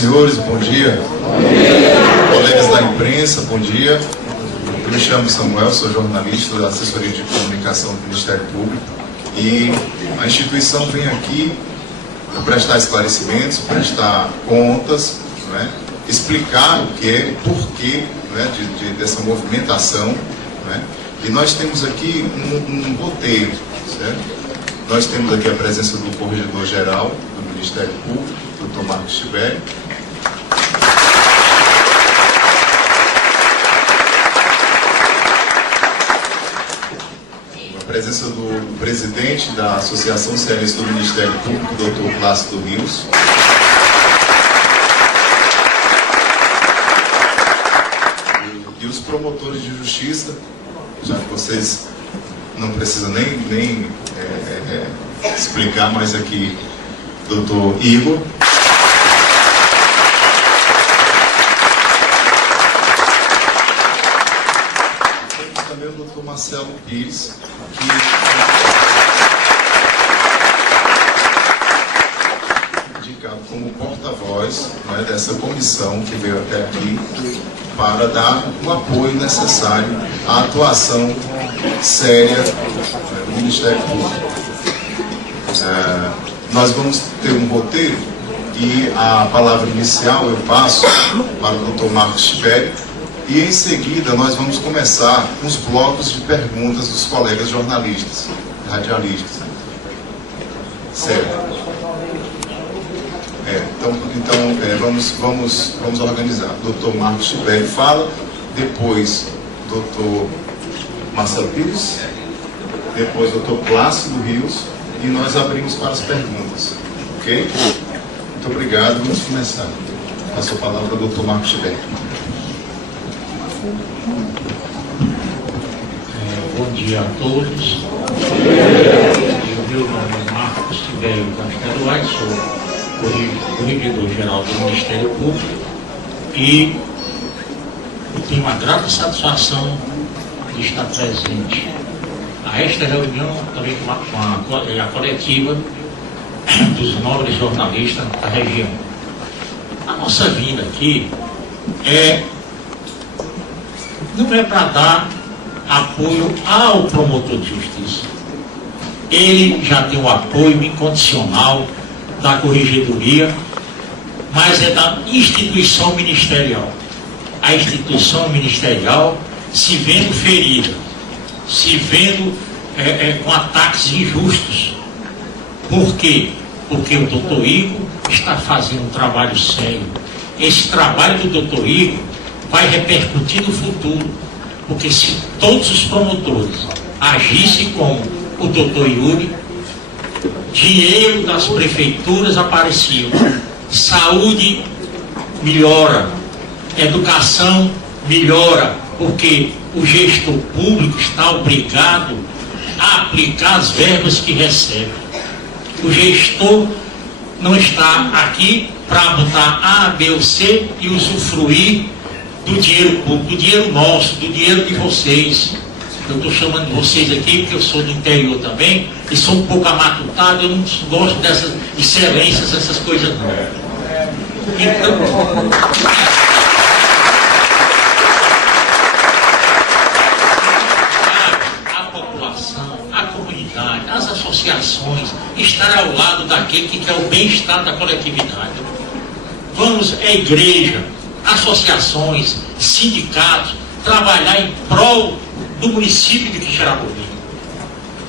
senhores, bom dia. Colegas da imprensa, bom dia. Eu me chamo Samuel, sou jornalista da Assessoria de Comunicação do Ministério Público e a instituição vem aqui para prestar esclarecimentos, prestar contas, né, explicar o que é, o porquê, né, dessa movimentação, né, e nós temos aqui um roteiro, certo? Nós temos aqui a presença do Corregedor-Geral do Ministério Público, Dr. Marcos Tibério. A presença do presidente da Associação Cearense do Ministério Público, Dr. Plácido Rios. E os promotores de justiça, já que vocês não precisam nem explicar, mas aqui, Dr. Igor. Temos também o Dr. Marcelo Pires, que indicado como porta-voz, né, dessa comissão que veio até aqui para dar o apoio necessário à atuação séria do Ministério Público. Nós vamos ter um roteiro e a palavra inicial eu passo para o Dr. Marcos Tibério e em seguida nós vamos começar os blocos de perguntas dos colegas jornalistas, radialistas. Certo? Vamos organizar. Dr. Marcos Tibério fala, depois Dr. Marcelo Pires, depois Dr. Plácido Rios e nós abrimos para as perguntas. Ok? Muito obrigado. Vamos começar. Passo a palavra ao Dr. Marcos Tibério. Bom dia a todos. Meu nome é Marcos Tibério Casteluai, sou Corregedor-Geral do Ministério Público e tenho uma grata satisfação de estar presente a esta reunião, também com a coletiva dos nobres jornalistas da região. A nossa vinda aqui não é para dar apoio ao promotor de justiça. Ele já tem o apoio incondicional da corregedoria, mas é da instituição ministerial. A instituição ministerial se vendo ferida, se vendo com ataques injustos. Por quê? Porque o doutor Igor está fazendo um trabalho sério. Esse trabalho do doutor Igor vai repercutir no futuro, porque se todos os promotores agissem como o doutor Yuri, dinheiro das prefeituras aparecia, saúde melhora, educação melhora, porque o gestor público está obrigado a aplicar as verbas que recebe. O gestor não está aqui para botar A, B ou C e usufruir do dinheiro público, do dinheiro nosso, do dinheiro de vocês. Eu estou chamando vocês aqui porque eu sou do interior também e sou um pouco amatutado, eu não gosto dessas excelências, essas coisas não. Então, a população, a comunidade, as associações estar ao lado daquele que quer o bem-estar da coletividade. Vamos, a igreja, associações, sindicatos, trabalhar em prol do município de Quixeramobim.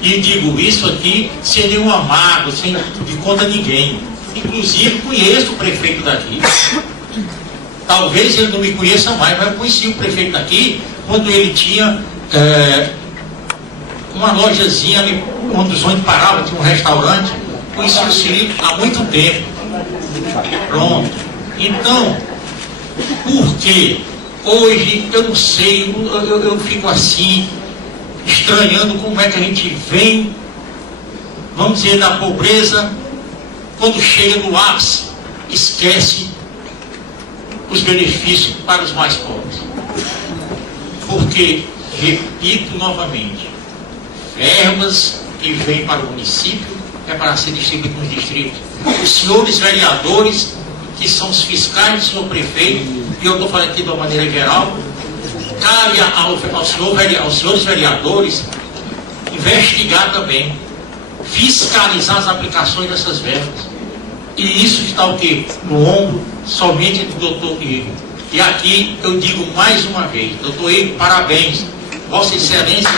E digo isso aqui sem nenhuma mágoa, sem de conta ninguém. Inclusive conheço o prefeito daqui. Talvez ele não me conheça mais, mas eu conheci o prefeito daqui quando ele tinha uma lojazinha ali onde os ônibus paravam, tinha um restaurante. Conheci o Ciro há muito tempo. Pronto. Então, por quê? Hoje, eu não sei, eu fico assim, estranhando como é que a gente vem, vamos dizer, da pobreza, quando chega no ápice, esquece os benefícios para os mais pobres. Porque, repito novamente, verbas que vêm para o município é para ser distribuído nos distritos. Os senhores vereadores que são os fiscais do senhor prefeito, e eu estou falando aqui de uma maneira geral, cabe aos senhores vereadores investigar também, fiscalizar as aplicações dessas verbas. E isso está o quê? No ombro somente do doutor Igor. E aqui eu digo mais uma vez, doutor Igor, parabéns, Vossa Excelência.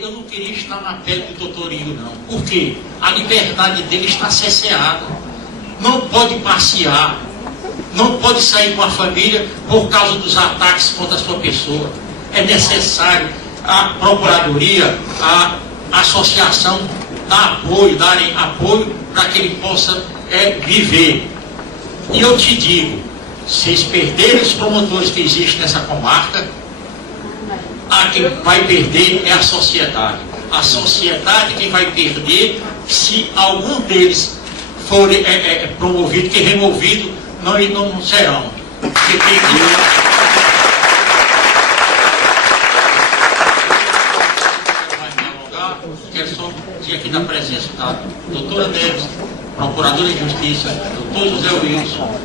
Eu não queria estar na pele do doutor Igor, não. Por quê? A liberdade dele está cerceada. Não pode passear, não pode sair com a família por causa dos ataques contra a sua pessoa. É necessário a Procuradoria, a associação darem apoio para que ele possa viver. E eu te digo, vocês perderem os promotores que existem nessa comarca, a quem vai perder é a sociedade. A sociedade quem vai perder se algum deles for promovido, que removido, não serão. Porque tem que... Quero só dizer aqui da presença da doutora Neves, procuradora de Justiça, doutor José Wilson,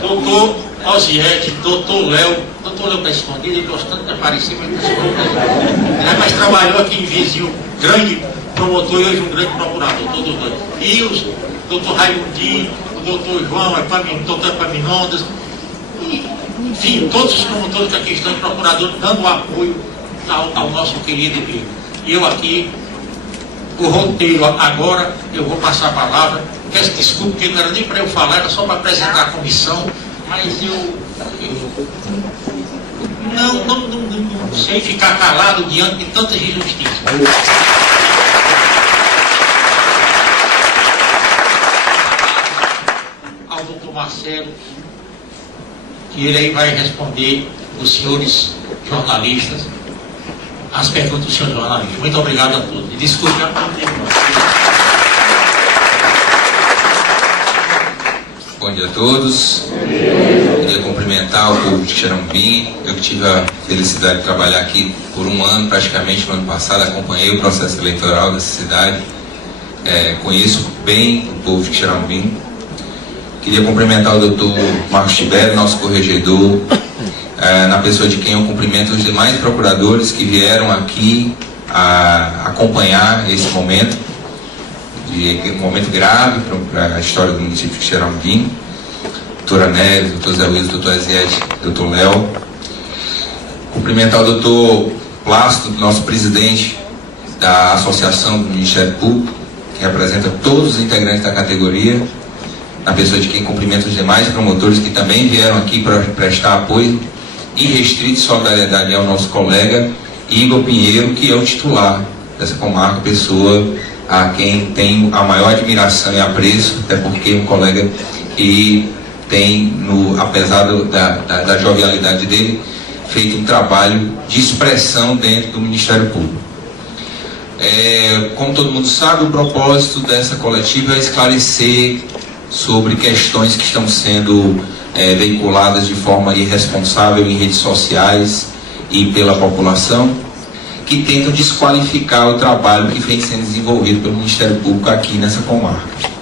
doutor Osiete, doutor Léo está escondido, ele gostando de aparecer, mas está escondido. Mas trabalhou aqui em Vizinho, grande promotor e hoje um grande procurador, todos dois. E os doutor Raimundinho, o doutor João, o doutor Epaminondas, e, enfim, todos os promotores que aqui estão em procurador, dando apoio ao nosso querido Igor. E eu aqui, o roteiro agora, eu vou passar a palavra, peço desculpa, porque não era nem para eu falar, era só para apresentar a comissão, mas eu não sei ficar calado diante de tantas injustiças. Ao doutor Marcelo, que ele aí vai responder os senhores jornalistas, as perguntas do senhor jornalista. Muito obrigado a todos. E desculpe a tempo. Bom dia a todos. Queria cumprimentar o povo de Xerambim. Eu que tive a felicidade de trabalhar aqui por um ano, praticamente no ano passado, acompanhei o processo eleitoral dessa cidade. Conheço bem o povo de Xerambim. Queria cumprimentar o doutor Marcos Tibério, nosso corregedor, na pessoa de quem eu cumprimento os demais procuradores que vieram aqui a acompanhar esse momento, um momento grave para a história do município de Xerambim. Doutora Neves, doutor Zé Wilson, doutor Aziete, doutor Léo. Cumprimentar o doutor Plácido, nosso presidente da Associação do Ministério Público, que representa todos os integrantes da categoria, na pessoa de quem cumprimento os demais promotores que também vieram aqui para prestar apoio irrestrito de solidariedade ao nosso colega Igor Pinheiro, que é o titular dessa comarca, pessoa a quem tenho a maior admiração e apreço, até porque é um colega que tem, apesar da jovialidade dele, feito um trabalho de expressão dentro do Ministério Público. Como todo mundo sabe, o propósito dessa coletiva é esclarecer sobre questões que estão sendo veiculadas de forma irresponsável em redes sociais e pela população, que tentam desqualificar o trabalho que vem sendo desenvolvido pelo Ministério Público aqui nessa comarca.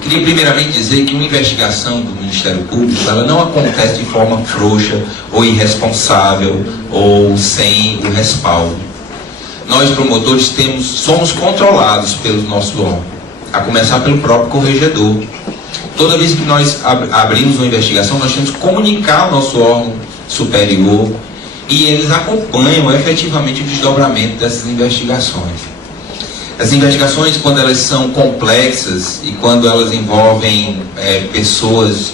Queria primeiramente dizer que uma investigação do Ministério Público, ela não acontece de forma frouxa ou irresponsável ou sem o respaldo. Nós, promotores, somos controlados pelo nosso órgão, a começar pelo próprio corregedor. Toda vez que nós abrimos uma investigação, nós temos que comunicar ao nosso órgão superior e eles acompanham efetivamente o desdobramento dessas investigações. As investigações, quando elas são complexas e quando elas envolvem pessoas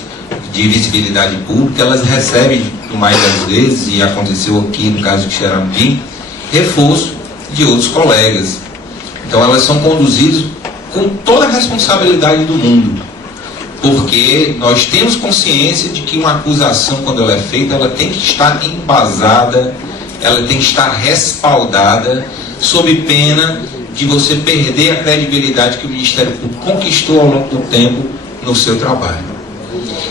de visibilidade pública, elas recebem, no mais das vezes, e aconteceu aqui no caso de Xerambim, reforço de outros colegas. Então elas são conduzidas com toda a responsabilidade do mundo, porque nós temos consciência de que uma acusação, quando ela é feita, ela tem que estar embasada, ela tem que estar respaldada, sob pena de você perder a credibilidade que o Ministério Público conquistou ao longo do tempo no seu trabalho.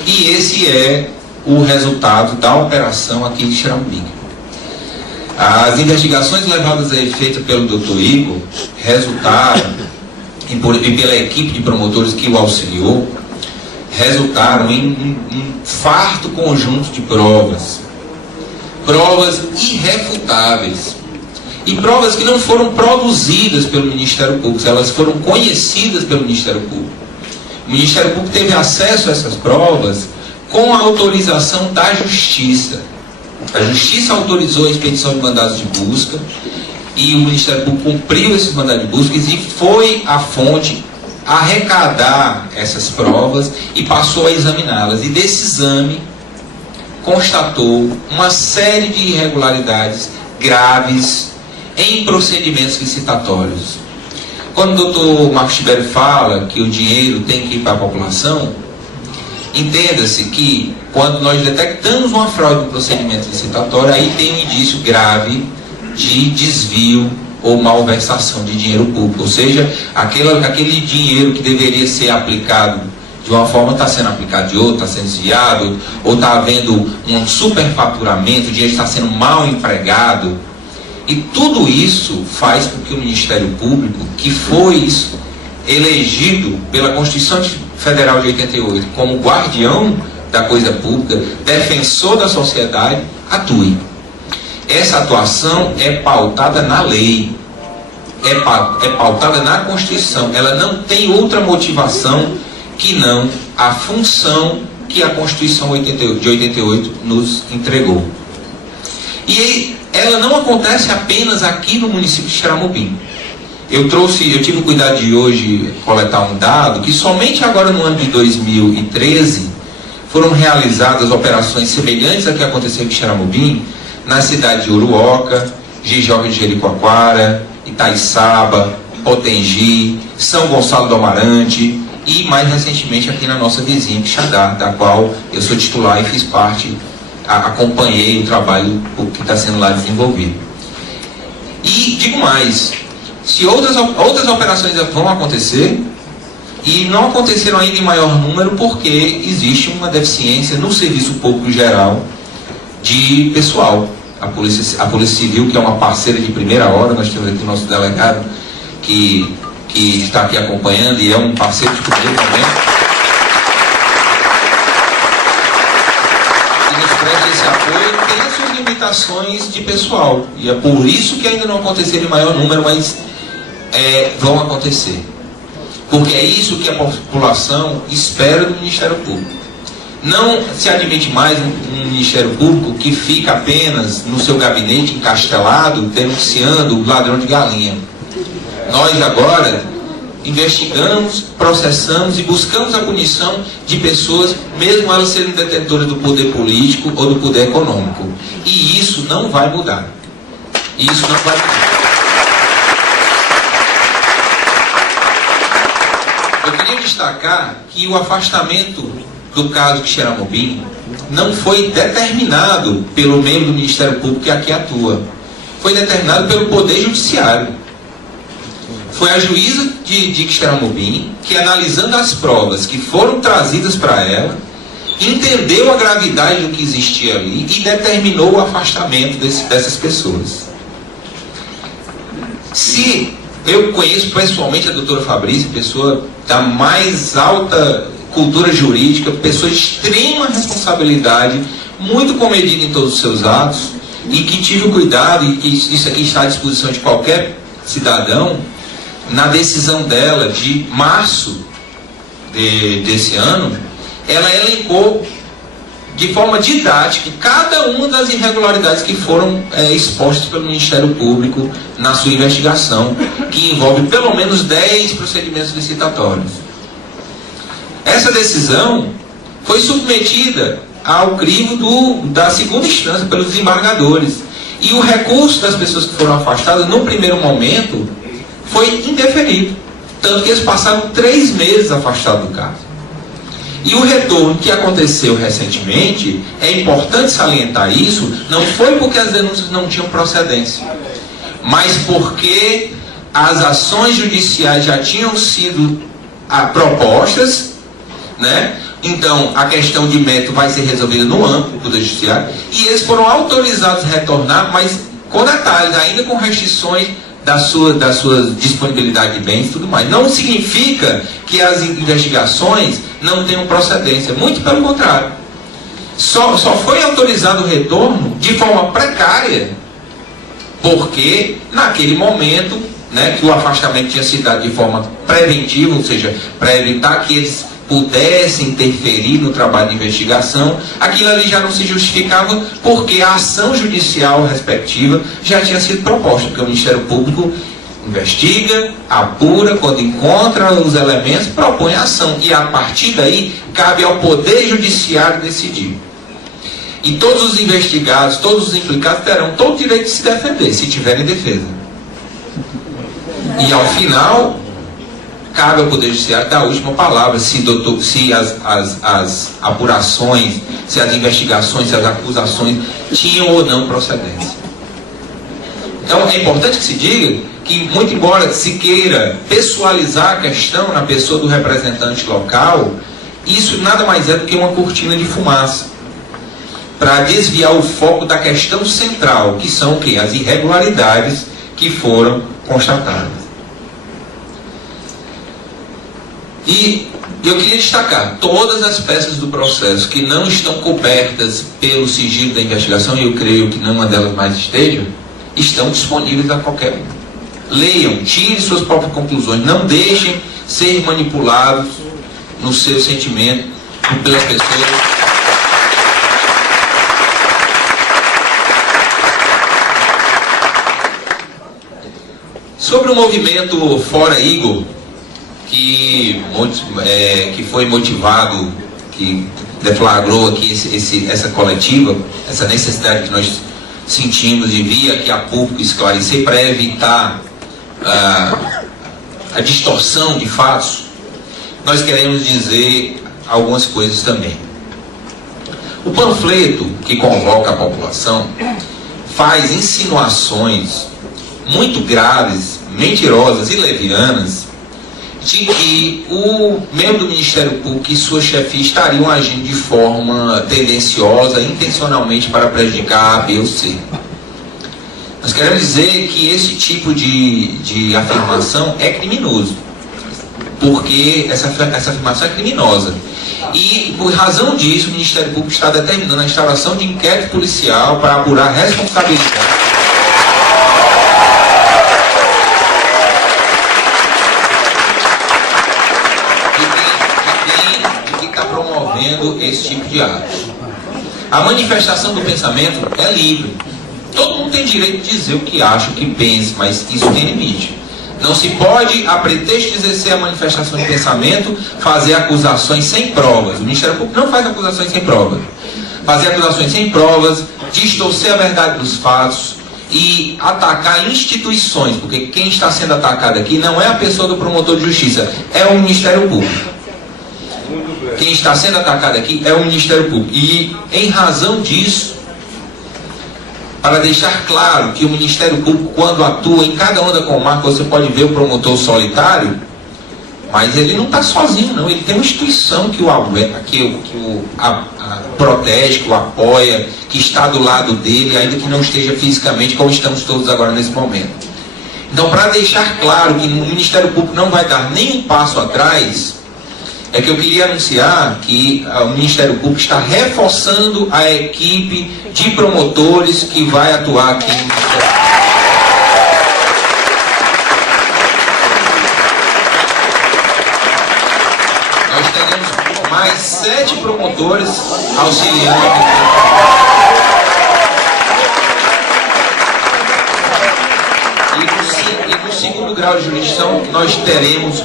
E esse é o resultado da operação aqui de Xerambim. As investigações levadas a efeito pelo Dr. Igor resultaram, e pela equipe de promotores que o auxiliou, resultaram em um farto conjunto de provas irrefutáveis, e provas que não foram produzidas pelo Ministério Público, elas foram conhecidas pelo Ministério Público. O Ministério Público teve acesso a essas provas com a autorização da Justiça. A Justiça autorizou a expedição de mandados de busca e o Ministério Público cumpriu esses mandados de busca e foi à fonte arrecadar essas provas e passou a examiná-las. E desse exame constatou uma série de irregularidades graves em procedimentos licitatórios. Quando o Dr. Marcos Tibério fala que o dinheiro tem que ir para a população, entenda-se que quando nós detectamos uma fraude no procedimento licitatório, aí tem um indício grave de desvio ou malversação de dinheiro público, ou seja, aquele dinheiro que deveria ser aplicado de uma forma está sendo aplicado de outra, está sendo desviado, ou está havendo um superfaturamento, o dinheiro está sendo mal empregado. E tudo isso faz com que o Ministério Público, que foi elegido pela Constituição Federal de 88 como guardião da coisa pública, defensor da sociedade, atue. Essa atuação é pautada na lei, é pautada na Constituição. Ela não tem outra motivação que não a função que a Constituição de 88 nos entregou. E ela não acontece apenas aqui no município de Xeramobim. Eu tive o cuidado de hoje coletar um dado que somente agora no ano de 2013 foram realizadas operações semelhantes a que aconteceu em Xeramobim, na cidade de Uruoca, Jijoca de Jericoacoara, Itaiçaba, Potengi, São Gonçalo do Amarante e mais recentemente aqui na nossa vizinha Quixadá, da qual eu sou titular e fiz parte, acompanhei o trabalho que está sendo lá desenvolvido. E digo mais, se outras operações vão acontecer, e não aconteceram ainda em maior número porque existe uma deficiência no serviço público geral de pessoal. A Polícia Civil, que é uma parceira de primeira hora, nós temos aqui o nosso delegado que está aqui acompanhando e é um parceiro de primeiro momento, e nos presta esse apoio, tem as suas limitações de pessoal, e é por isso que ainda não aconteceram em maior número, mas vão acontecer, porque é isso que a população espera do Ministério Público. Não se admite mais um Ministério Público que fica apenas no seu gabinete encastelado denunciando o ladrão de galinha. Nós agora investigamos, processamos e buscamos a punição de pessoas, mesmo elas sendo detentoras do poder político ou do poder econômico. E isso não vai mudar. Isso não vai mudar. Eu queria destacar que o afastamento do caso de Xeramobim não foi determinado pelo membro do Ministério Público que aqui atua. Foi determinado pelo Poder Judiciário. Foi a juíza de Xeramobim que, analisando as provas que foram trazidas para ela, entendeu a gravidade do que existia ali e determinou o afastamento dessas pessoas. Se eu conheço pessoalmente a doutora Fabrícia, pessoa da mais alta cultura jurídica, pessoa de extrema responsabilidade, muito comedida em todos os seus atos, e que tive o cuidado, e que isso aqui está à disposição de qualquer cidadão, na decisão dela de março desse ano, ela elencou de forma didática cada uma das irregularidades que foram expostas pelo Ministério Público na sua investigação, que envolve pelo menos 10 procedimentos licitatórios. Essa decisão foi submetida ao crivo da segunda instância pelos desembargadores. E o recurso das pessoas que foram afastadas, no primeiro momento, foi indeferido. Tanto que eles passaram 3 meses afastados do caso. E o retorno que aconteceu recentemente, é importante salientar isso, não foi porque as denúncias não tinham procedência, mas porque as ações judiciais já tinham sido propostas, né? Então a questão de mérito vai ser resolvida no âmbito do Poder Judiciário, e eles foram autorizados a retornar, mas com detalhes, ainda com restrições da sua disponibilidade de bens e tudo mais. Não significa que as investigações não tenham procedência, muito pelo contrário. Só foi autorizado o retorno de forma precária, porque naquele momento, né, que o afastamento tinha sido dado de forma preventiva, ou seja, para evitar que eles pudessem interferir no trabalho de investigação, aquilo ali já não se justificava, porque a ação judicial respectiva já tinha sido proposta, porque o Ministério Público investiga, apura, quando encontra os elementos, propõe a ação, e a partir daí cabe ao Poder Judiciário decidir. E todos os investigados, todos os implicados terão todo o direito de se defender, se tiverem defesa. E ao final, cabe ao Poder Judiciário dar a última palavra, se as apurações, se as investigações, se as acusações tinham ou não procedência. Então é importante que se diga que, muito embora se queira pessoalizar a questão na pessoa do representante local, isso nada mais é do que uma cortina de fumaça para desviar o foco da questão central, que são o quê? As irregularidades que foram constatadas. E eu queria destacar todas as peças do processo que não estão cobertas pelo sigilo da investigação, e eu creio que nenhuma delas mais esteja, estão disponíveis a qualquer um. Leiam, tirem suas próprias conclusões, não deixem ser manipulados no seu sentimento pelas pessoas. Sobre o movimento Fora Igor, que foi motivado, que deflagrou aqui essa coletiva, essa necessidade que nós sentimos de vir aqui a público esclarecer para evitar a distorção de fatos, nós queremos dizer algumas coisas também. O panfleto que convoca a população faz insinuações muito graves, mentirosas e levianas, de que o membro do Ministério Público e sua chefia estariam agindo de forma tendenciosa, intencionalmente para prejudicar A, B ou C. Nós queremos dizer que esse tipo de afirmação é criminoso, porque essa afirmação é criminosa. E, por razão disso, o Ministério Público está determinando a instalação de inquérito policial para apurar a responsabilidade esse tipo de ato. A manifestação do pensamento é livre. Todo mundo tem direito de dizer o que acha, o que pensa, mas isso tem limite. Não se pode, a pretexto de exercer a manifestação de pensamento, fazer acusações sem provas. O Ministério Público não faz acusações sem provas. Fazer acusações sem provas, distorcer a verdade dos fatos e atacar instituições, porque quem está sendo atacado aqui não é a pessoa do promotor de justiça, é o Ministério Público. Quem está sendo atacado aqui é o Ministério Público. E, em razão disso, para deixar claro que o Ministério Público, quando atua em cada uma da comarca, você pode ver o promotor solitário, mas ele não está sozinho, não. Ele tem uma instituição que o protege, que o apoia, que está do lado dele, ainda que não esteja fisicamente, como estamos todos agora nesse momento. Então, para deixar claro que o Ministério Público não vai dar nem um passo atrás, é que eu queria anunciar que o Ministério Público está reforçando a equipe de promotores que vai atuar aqui no Ministério. Nós teremos mais 7 promotores auxiliando. E no segundo grau de jurisdição nós teremos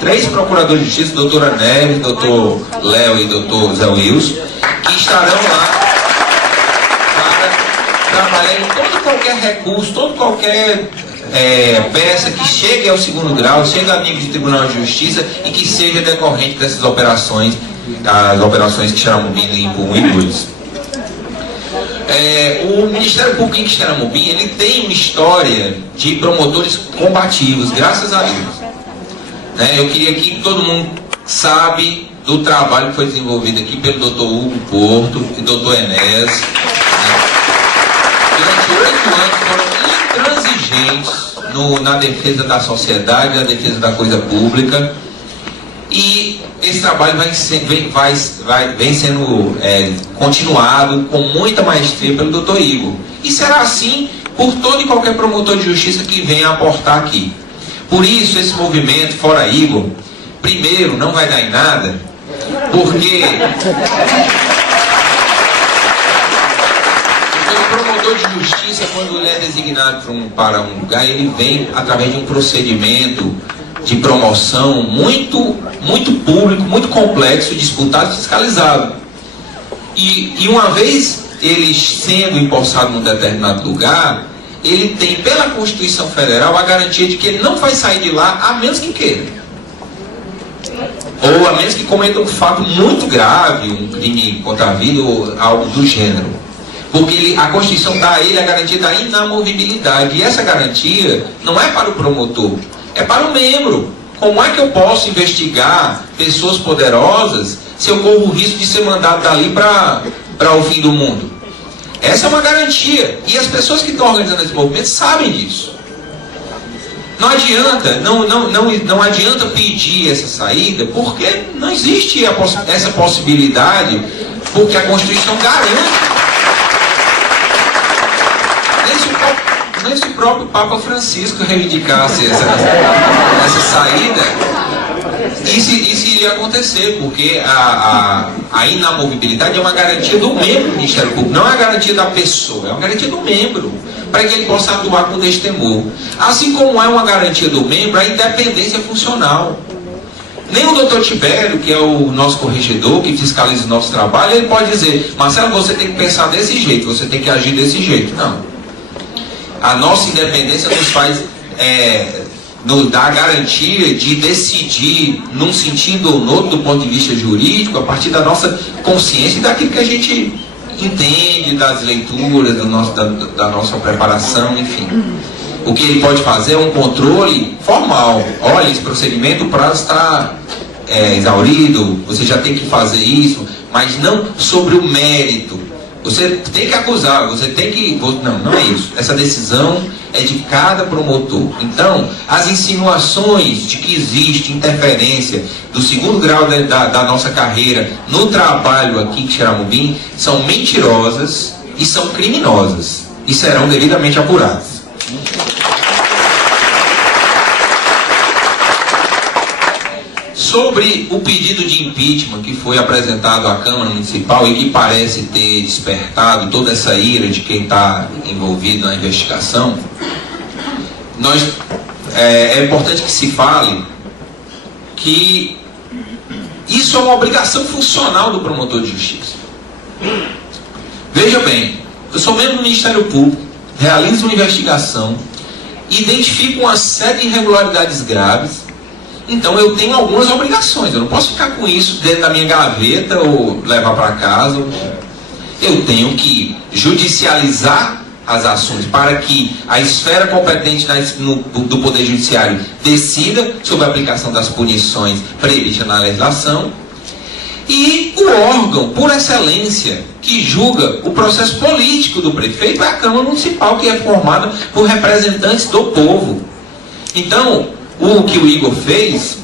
três procuradores de justiça, doutora Neves, doutor Léo e doutor Zé Wilson, que estarão lá para trabalhar em todo qualquer recurso, todo qualquer peça que chegue ao segundo grau, chegue a nível de Tribunal de Justiça e que seja decorrente dessas operações, as operações Quixeramobim Limpo 1 e 2. O Ministério Público em Quixeramobim, ele tem uma história de promotores combativos, graças a Deus. Eu queria que todo mundo sabe do trabalho que foi desenvolvido aqui pelo Dr. Hugo Porto e Dr. Enéas. Durante 8 inteligentes na defesa da sociedade, na defesa da coisa pública. E esse trabalho vem sendo continuado com muita maestria pelo Dr. Igor. E será assim por todo e qualquer promotor de justiça que venha aportar aqui. Por isso, esse movimento, fora Igor, primeiro, não vai dar em nada, porque o promotor de justiça, quando ele é designado para um lugar, ele vem através de um procedimento de promoção muito público, muito complexo, disputado e fiscalizado. E uma vez ele sendo empossado num determinado lugar, ele tem, pela Constituição Federal, a garantia de que ele não vai sair de lá a menos que queira. Ou a menos que cometa um fato muito grave, um crime contra a vida ou algo do gênero. Porque a Constituição dá a ele a garantia da inamovibilidade. E essa garantia não é para o promotor, é para o membro. Como é que eu posso investigar pessoas poderosas se eu corro o risco de ser mandado dali para o fim do mundo? Essa é uma garantia. E as pessoas que estão organizando esse movimento sabem disso. Não adianta, não adianta pedir essa saída, porque não existe essa possibilidade, porque a Constituição garante. Nem se o próprio Papa Francisco reivindicasse essa saída, isso iria acontecer, porque a inamovibilidade é uma garantia do membro do Ministério Público, não é uma garantia da pessoa, é uma garantia do membro, para que ele possa atuar com destemor. Assim como é uma garantia do membro a independência funcional. Nem o doutor Tibério, que é o nosso corregedor, que fiscaliza o nosso trabalho, ele pode dizer: Marcelo, você tem que pensar desse jeito, você tem que agir desse jeito. Não. A nossa independência nos faz, nos dá a garantia de decidir num sentido ou no outro, do ponto de vista jurídico, a partir da nossa consciência e daquilo que a gente entende, das leituras, da nossa preparação, enfim. O que ele pode fazer é um controle formal. Olha, esse procedimento, o prazo está exaurido, você já tem que fazer isso, mas não sobre o mérito. Você tem que acusar, você tem que... Não é isso. Essa decisão é de cada promotor. Então, as insinuações de que existe interferência do segundo grau da nossa carreira no trabalho aqui em Xeramobim são mentirosas e são criminosas. E serão devidamente apuradas. Sobre o pedido de impeachment que foi apresentado à Câmara Municipal e que parece ter despertado toda essa ira de quem está envolvido na investigação, é importante que se fale que isso é uma obrigação funcional do promotor de justiça. Veja bem, eu sou membro do Ministério Público, realizo uma investigação, identifico uma série de irregularidades graves. Então eu tenho algumas obrigações, eu não posso ficar com isso dentro da minha gaveta ou levar para casa. Eu tenho que judicializar as ações para que a esfera competente do Poder Judiciário decida sobre a aplicação das punições previstas na legislação. E o órgão, por excelência, que julga o processo político do prefeito é a Câmara Municipal, que é formada por representantes do povo. Então, o que o Igor fez,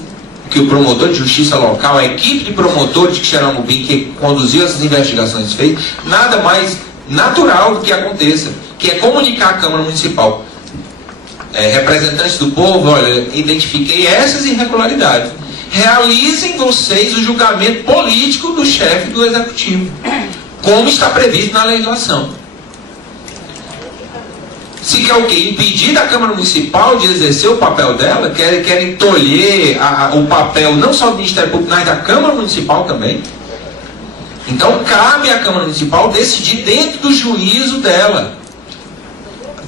que o promotor de justiça local, a equipe de promotores de Xeramobim que conduziu essas investigações fez, nada mais natural do que aconteça, que é comunicar à Câmara Municipal, representantes do povo: olha, identifiquei essas irregularidades, realizem vocês o julgamento político do chefe do Executivo, como está previsto na legislação. Se quer o quê? Impedir da Câmara Municipal de exercer o papel dela, querem tolher o papel não só do Ministério Público, mas da Câmara Municipal também. Então cabe à Câmara Municipal decidir dentro do juízo dela.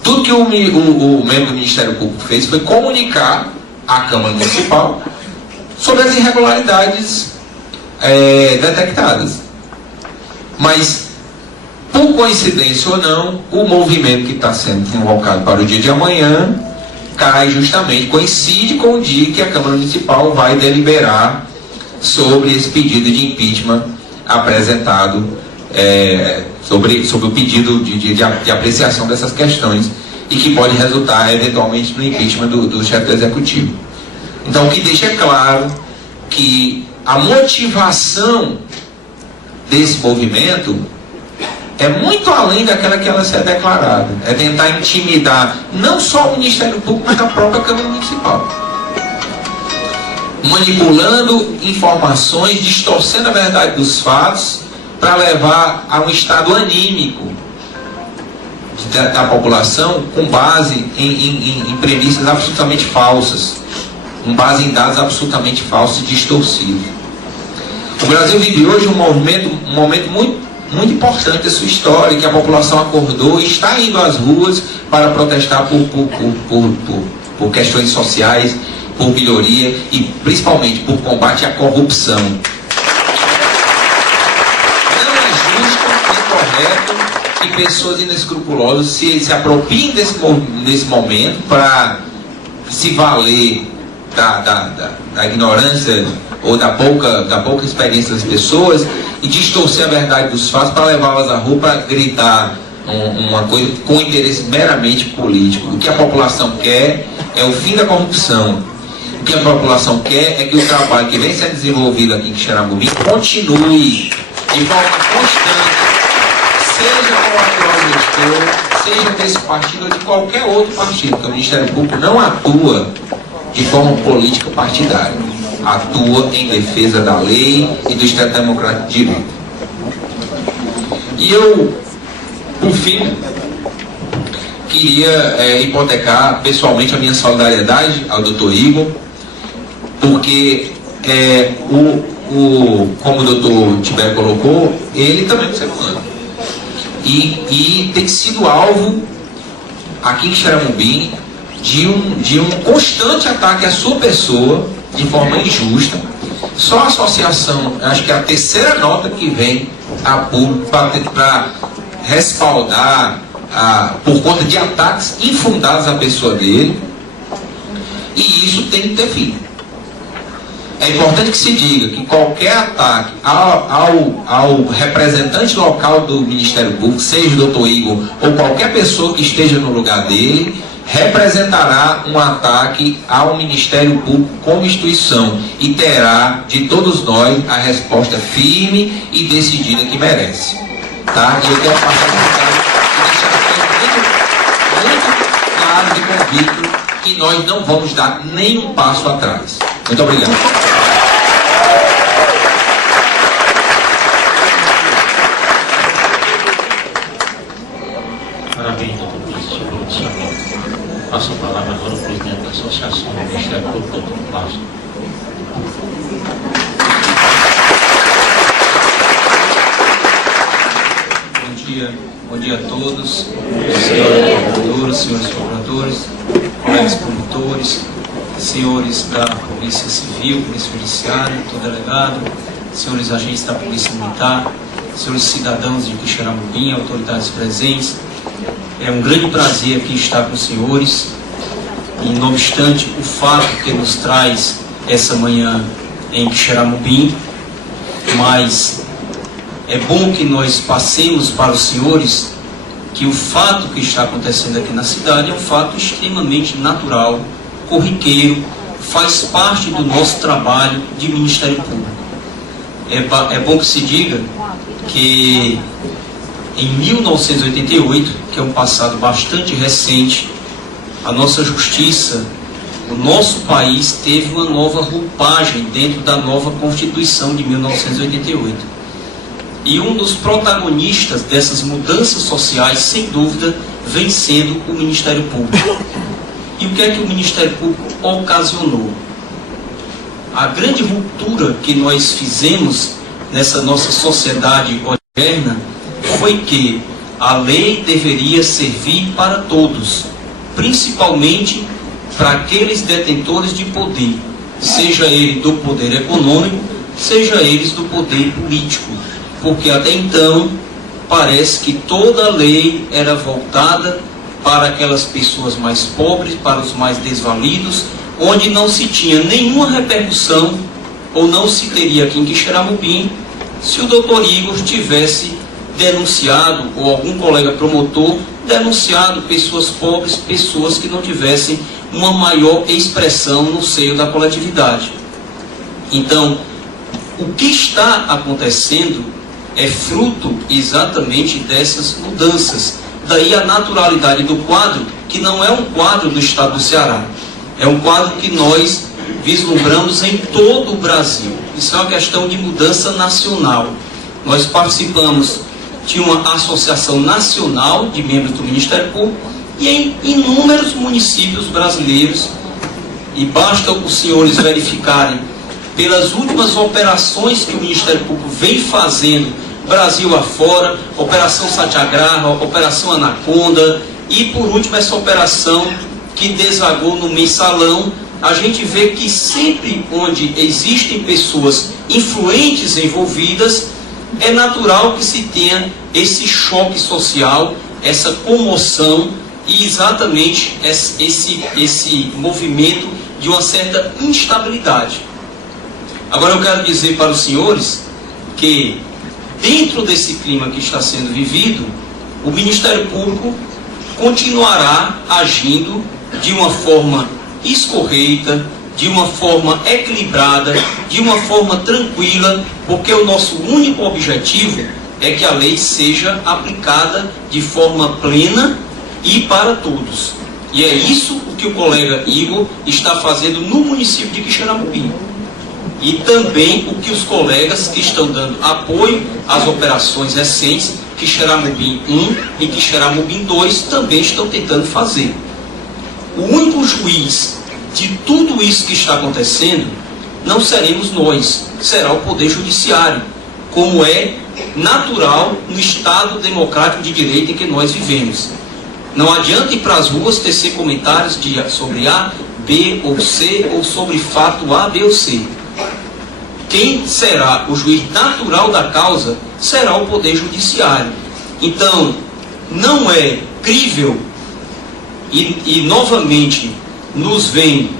Tudo que o membro do Ministério Público fez foi comunicar à Câmara Municipal sobre as irregularidades detectadas. Mas, por coincidência ou não, o movimento que está sendo convocado para o dia de amanhã coincide com o dia que a Câmara Municipal vai deliberar sobre esse pedido de impeachment apresentado, sobre o pedido de apreciação dessas questões e que pode resultar eventualmente no impeachment do chefe do executivo. Então, o que deixa claro que a motivação desse movimento é muito além daquela que ela se é declarada. É tentar intimidar não só o Ministério Público, mas a própria Câmara Municipal, manipulando informações, distorcendo a verdade dos fatos para levar a um estado anímico da população com base em premissas absolutamente falsas, com base em dados absolutamente falsos e distorcidos. O Brasil vive hoje um momento muito importante da sua história, que a população acordou e está indo às ruas para protestar por questões sociais, por melhoria e principalmente por combate à corrupção. Não é justo nem correto que pessoas inescrupulosas se apropriem desse momento para se valer da ignorância ou da pouca experiência das pessoas e distorcer a verdade dos fatos para levá-las à rua para gritar uma coisa com interesse meramente político. O que a população quer é o fim da corrupção. O que a população quer é que o trabalho que vem sendo desenvolvido aqui em Quixeramobim continue de forma constante, seja com o atual gestor, seja desse partido ou de qualquer outro partido, porque o Ministério Público não atua de forma política partidária, atua em defesa da lei e do Estado Democrático de Direito. E eu, por fim, queria hipotecar pessoalmente a minha solidariedade ao Dr. Igor, porque como o doutor Tibério colocou, ele também é um ser humano. E tem sido alvo, aqui em Quixeramobim, de um constante ataque à sua pessoa, de forma injusta. Só a associação, acho que é a terceira nota que vem a público para respaldar, por conta de ataques infundados à pessoa dele, e isso tem que ter fim. É importante que se diga que qualquer ataque ao representante local do Ministério Público, seja o Dr. Igor ou qualquer pessoa que esteja no lugar dele, representará um ataque ao Ministério Público como instituição e terá de todos nós a resposta firme e decidida que merece. Tá? E eu quero passar a mensagem e deixar muito claro e convicto que nós não vamos dar nenhum passo atrás. Muito obrigado. Parabéns, doutor Pício, pelo pronunciamento. Passo a palavra agora ao presidente da Associação do Ministério Público, doutor Plácido. Bom dia a todos, senhora procuradora, senhores procuradores, colegas promotores, senhores da Polícia Civil, Polícia Judiciária, doutor delegado, senhores agentes da Polícia Militar, senhores cidadãos de Quixeramobim, autoridades presentes. É um grande prazer aqui estar com os senhores, e não obstante o fato que nos traz essa manhã em Quixeramobim, mas é bom que nós passemos para os senhores que o fato que está acontecendo aqui na cidade é um fato extremamente natural, corriqueiro, faz parte do nosso trabalho de Ministério Público. É bom que se diga que em 1988, que é um passado bastante recente, a nossa justiça, o nosso país teve uma nova roupagem dentro da nova Constituição de 1988. E um dos protagonistas dessas mudanças sociais, sem dúvida, vem sendo o Ministério Público. E o que é que o Ministério Público ocasionou? A grande ruptura que nós fizemos nessa nossa sociedade moderna foi que a lei deveria servir para todos, principalmente para aqueles detentores de poder, seja ele do poder econômico, seja eles do poder político, porque até então parece que toda a lei era voltada para aquelas pessoas mais pobres, para os mais desvalidos, onde não se tinha nenhuma repercussão, ou não se teria aqui em Quixeramobim, se o doutor Igor tivesse denunciado, ou algum colega promotor denunciado pessoas pobres, pessoas que não tivessem uma maior expressão no seio da coletividade. Então, o que está acontecendo é fruto exatamente dessas mudanças. Daí a naturalidade do quadro, que não é um quadro do estado do Ceará, é um quadro que nós vislumbramos em todo o Brasil. Isso é uma questão de mudança nacional. Nós participamos de uma associação nacional de membros do Ministério Público e em inúmeros municípios brasileiros, e basta os senhores verificarem pelas últimas operações que o Ministério Público vem fazendo Brasil afora, Operação Satyagraha, Operação Anaconda e por último essa operação que desagou no Mensalão. A gente vê que sempre onde existem pessoas influentes envolvidas, é natural que se tenha esse choque social, essa comoção e exatamente esse movimento de uma certa instabilidade. Agora eu quero dizer para os senhores que dentro desse clima que está sendo vivido, o Ministério Público continuará agindo de uma forma escorreita, de uma forma equilibrada, de uma forma tranquila, porque o nosso único objetivo é que a lei seja aplicada de forma plena e para todos. E é isso o que o colega Igor está fazendo no município de Quixeramobim. E também o que os colegas que estão dando apoio às operações recentes, Quixeramobim 1 e Quixeramobim 2, também estão tentando fazer. O único juiz de tudo isso que está acontecendo não seremos nós, será o Poder Judiciário, como é natural no Estado democrático de direito em que nós vivemos. Não adianta ir para as ruas tecer comentários sobre A, B ou C, ou sobre fato A, B ou C. Quem será o juiz natural da causa será o Poder Judiciário. Então, não é crível e novamente nos vem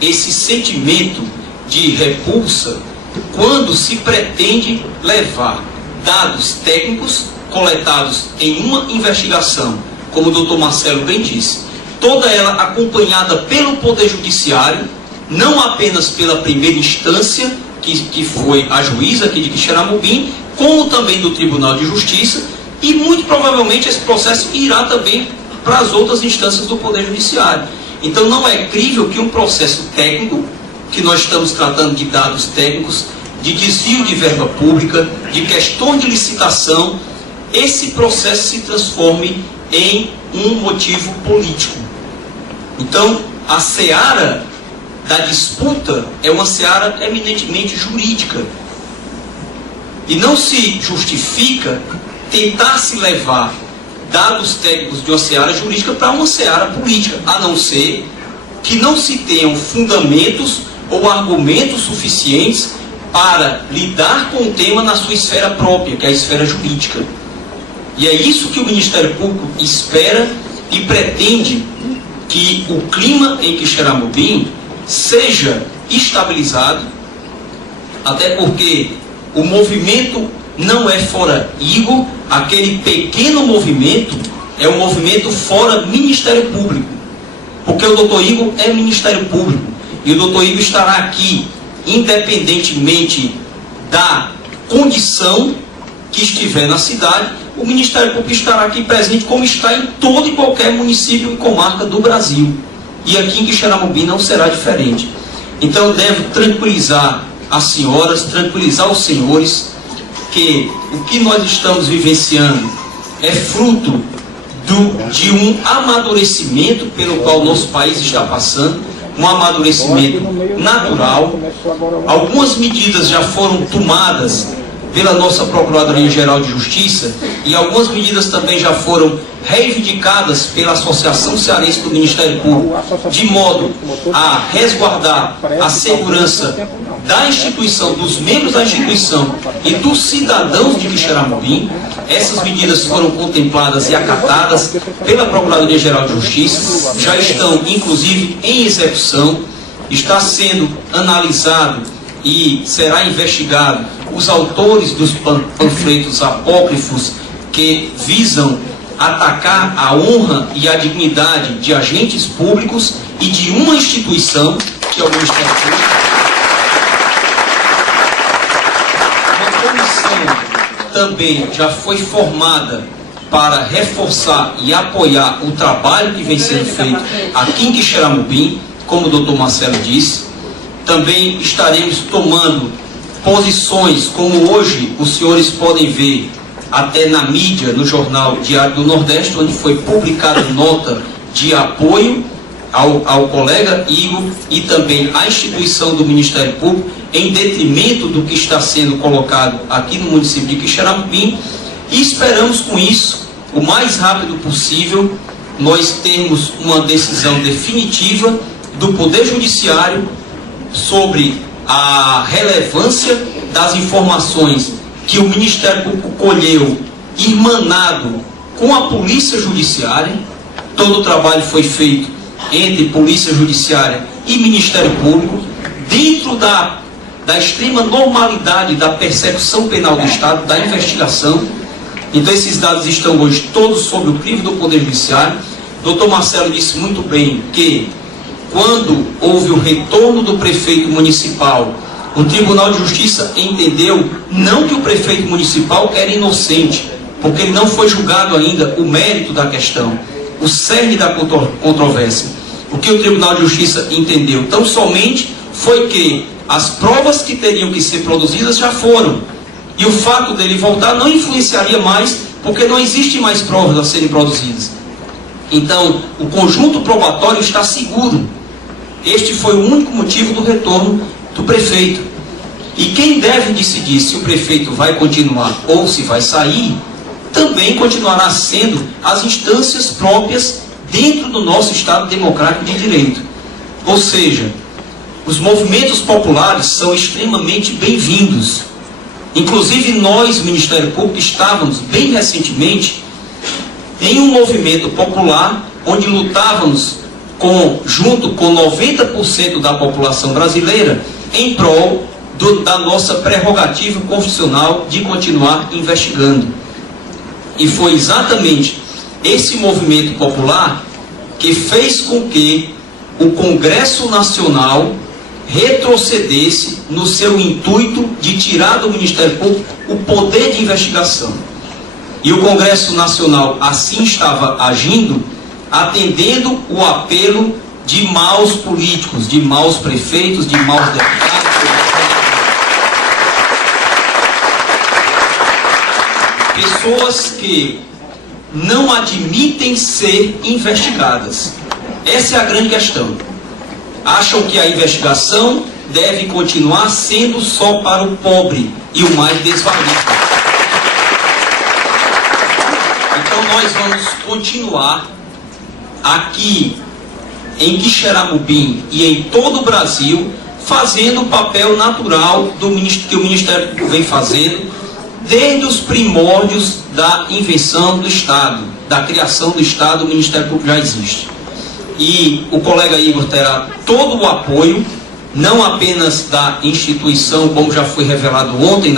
esse sentimento de repulsa quando se pretende levar dados técnicos coletados em uma investigação, como o doutor Marcelo bem disse, toda ela acompanhada pelo Poder Judiciário, não apenas pela primeira instância, que foi a juíza aqui de Quixeramobim, como também do Tribunal de Justiça, e muito provavelmente esse processo irá também para as outras instâncias do Poder Judiciário. Então não é crível que um processo técnico, que nós estamos tratando de dados técnicos, de desvio de verba pública, de questão de licitação, esse processo se transforme em um motivo político. Então, a seara da disputa é uma seara eminentemente jurídica. E não se justifica tentar se levar dados técnicos de uma seara jurídica para uma seara política, a não ser que não se tenham fundamentos ou argumentos suficientes para lidar com o tema na sua esfera própria, que é a esfera jurídica. E é isso que o Ministério Público espera e pretende, que o clima em Quixeramobim seja estabilizado, até porque o movimento não é fora Igor, aquele pequeno movimento é um movimento fora Ministério Público, porque o doutor Igor é Ministério Público, e o doutor Igor estará aqui, independentemente da condição que estiver na cidade, o Ministério Público estará aqui presente, como está em todo e qualquer município e comarca do Brasil. E aqui em Quixeramobim não será diferente. Então eu devo tranquilizar as senhoras, tranquilizar os senhores, que o que nós estamos vivenciando é fruto de um amadurecimento pelo qual o nosso país está passando, um amadurecimento natural. Algumas medidas já foram tomadas pela nossa Procuradoria-Geral de Justiça e algumas medidas também já foram reivindicadas pela Associação Cearense do Ministério Público, de modo a resguardar a segurança da instituição, dos membros da instituição e dos cidadãos de Quixeramobim. Essas medidas foram contempladas e acatadas pela Procuradoria-Geral de Justiça, já estão inclusive em execução, está sendo analisado e será investigado os autores dos panfletos apócrifos que visam atacar a honra e a dignidade de agentes públicos e de uma instituição, que é o Ministério Público. Uma comissão também já foi formada para reforçar e apoiar o trabalho que vem sendo feito aqui em Quixeramobim, como o doutor Marcelo disse. Também estaremos tomando posições, como hoje os senhores podem ver até na mídia, no jornal Diário do Nordeste, onde foi publicada nota de apoio ao colega Igor e também à instituição do Ministério Público, em detrimento do que está sendo colocado aqui no município de Quixeramobim, e esperamos com isso, o mais rápido possível, nós termos uma decisão definitiva do Poder Judiciário sobre a relevância das informações que o Ministério Público colheu, irmanado com a Polícia Judiciária. Todo o trabalho foi feito entre Polícia Judiciária e Ministério Público, dentro da extrema normalidade da persecução penal do Estado, da investigação. Então esses dados estão hoje todos sob o crivo do Poder Judiciário. Dr. Marcelo disse muito bem que, quando houve o retorno do prefeito municipal, o Tribunal de Justiça entendeu não que o prefeito municipal era inocente, porque ele não foi julgado ainda o mérito da questão, o cerne da controvérsia. O que o Tribunal de Justiça entendeu tão somente foi que as provas que teriam que ser produzidas já foram, e o fato dele voltar não influenciaria mais, porque não existe mais provas a serem produzidas. Então, o conjunto probatório está seguro. Este foi o único motivo do retorno do prefeito. E quem deve decidir se o prefeito vai continuar ou se vai sair, também continuará sendo as instâncias próprias dentro do nosso Estado Democrático de Direito. Ou seja, os movimentos populares são extremamente bem-vindos. Inclusive nós, Ministério Público, estávamos bem recentemente em um movimento popular onde lutávamos junto com 90% da população brasileira em prol da nossa prerrogativa constitucional de continuar investigando. E foi exatamente esse movimento popular que fez com que o Congresso Nacional retrocedesse no seu intuito de tirar do Ministério Público o poder de investigação. E o Congresso Nacional assim estava agindo, atendendo o apelo de maus políticos, de maus prefeitos, de maus deputados. Pessoas que não admitem ser investigadas. Essa é a grande questão. Acham que a investigação deve continuar sendo só para o pobre e o mais desvalido. Então nós vamos continuar aqui em Quixeramobim e em todo o Brasil, fazendo o papel natural que o Ministério Público vem fazendo desde os primórdios da invenção do Estado, da criação do Estado. O Ministério Público já existe. E o colega Igor terá todo o apoio, não apenas da instituição, como já foi revelado ontem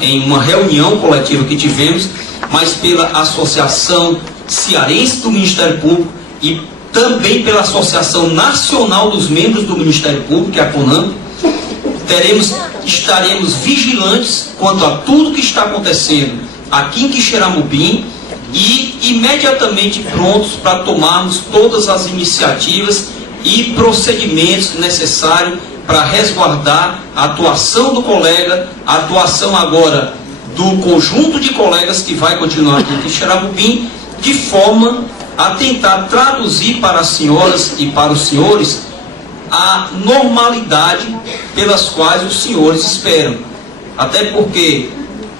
em uma reunião coletiva que tivemos, mas pela Associação Cearense do Ministério Público e também pela Associação Nacional dos Membros do Ministério Público, que é a CONAMP. Estaremos vigilantes quanto a tudo que está acontecendo aqui em Quixeramobim e imediatamente prontos para tomarmos todas as iniciativas e procedimentos necessários para resguardar a atuação do colega, a atuação agora do conjunto de colegas que vai continuar aqui em Quixeramobim, de forma a tentar traduzir para as senhoras e para os senhores a normalidade pelas quais os senhores esperam. Até porque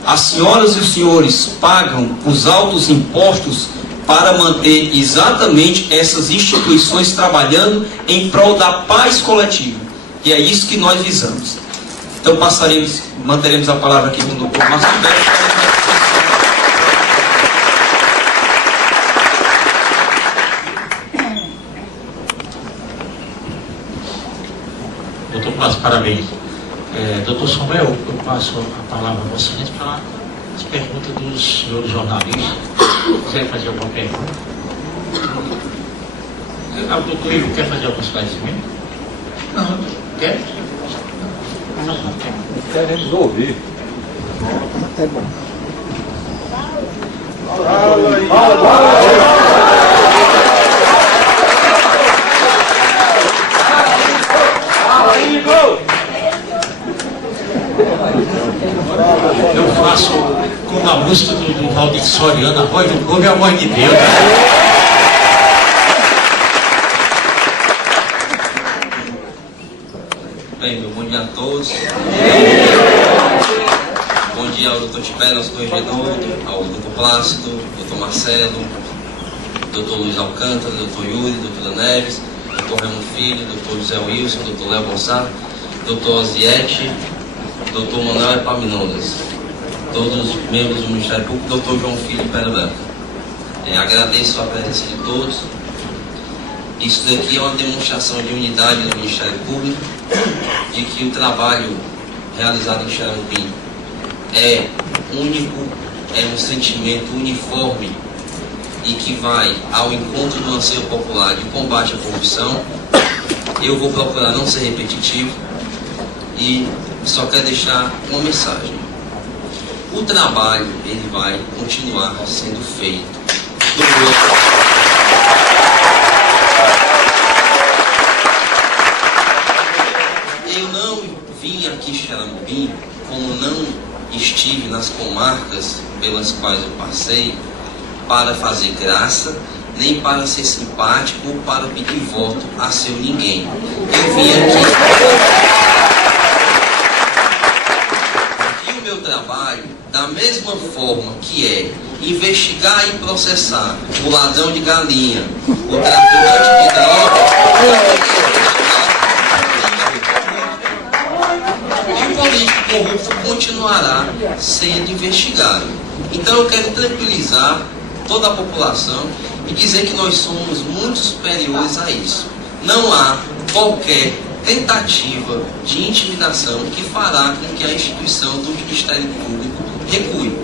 as senhoras e os senhores pagam os altos impostos para manter exatamente essas instituições trabalhando em prol da paz coletiva. E é isso que nós visamos. Então manteremos a palavra aqui com o Dr. Márcio Alberto. Doutor Márcio, parabéns. Doutor Samuel, eu passo a palavra a você para as perguntas dos senhores jornalistas. Quiser fazer alguma pergunta? O doutor Ivo quer fazer algum esclarecimento? Não, quer? Não. Queremos ouvir. Tá bom. Eu faço como a música do Valdir Soriano, a voz do povo é a voz de Deus. Bem, meu bom dia a todos. Bom dia ao doutor Tibério, nosso corregedor, ao doutor Plácido, doutor Marcelo, doutor Luiz Alcântara, doutor Yuri, doutora Neves, doutor Raimundo Filho, doutor José Wilson, doutor Léo Gonçalves, doutor Oziete, doutor Manuel Epaminondas, todos os membros do Ministério Público, doutor João Filho Pera Branca. Agradeço a presença de todos. Isso daqui é uma demonstração de unidade do Ministério Público, de que o trabalho realizado em Xeramubim é único, é um sentimento uniforme e que vai ao encontro do anseio popular de combate à corrupção. Eu vou procurar não ser repetitivo e só quero deixar uma mensagem. O trabalho, ele vai continuar sendo feito. Eu não vim aqui em Xeramubim, como não estive nas comarcas pelas quais eu passei, para fazer graça, nem para ser simpático ou para pedir voto a seu ninguém. Eu vim aqui. E o meu trabalho, da mesma forma que é investigar e processar o ladrão de galinha, o traficante de droga, e o político corrupto continuará sendo investigado. Então eu quero tranquilizar toda a população e dizer que nós somos muito superiores a isso. Não há qualquer tentativa de intimidação que fará com que a instituição do Ministério Público recue.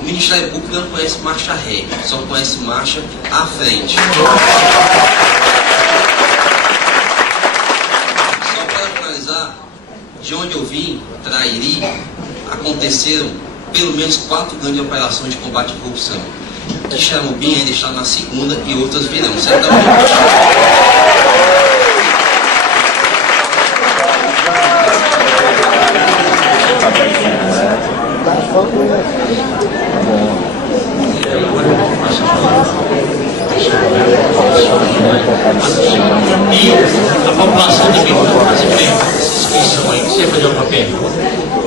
O Ministério Público não conhece marcha ré, só conhece marcha à frente. Só para finalizar, de onde eu vim, Trairi, aconteceram pelo menos 4 grandes operações de combate à corrupção. Que Xeramubim ainda está na segunda e outras virão, certamente. E a população também vai fazer perguntas, inscrição aí, você vai fazer alguma pergunta?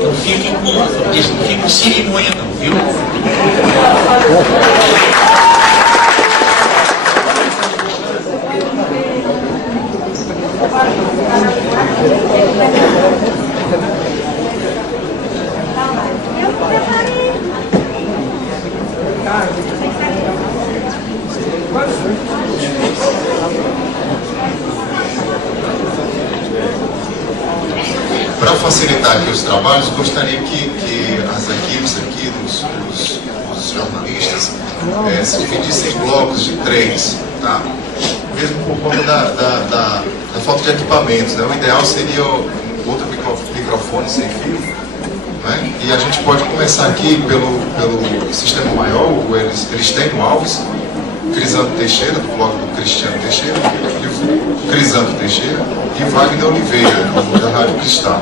Não fique com cerimônia não, viu? Para facilitar aqui os trabalhos, gostaria que as equipes aqui dos jornalistas se dividissem em blocos de 3, tá? Mesmo por conta da falta de equipamentos, né? O ideal seria outro microfone sem fio, né? E a gente pode começar aqui pelo sistema maior, o Elistênio Alves, Crisanto Teixeira, do bloco do Cristiano Teixeira, Crisanto Teixeira e Wagner Oliveira, da Rádio Cristal.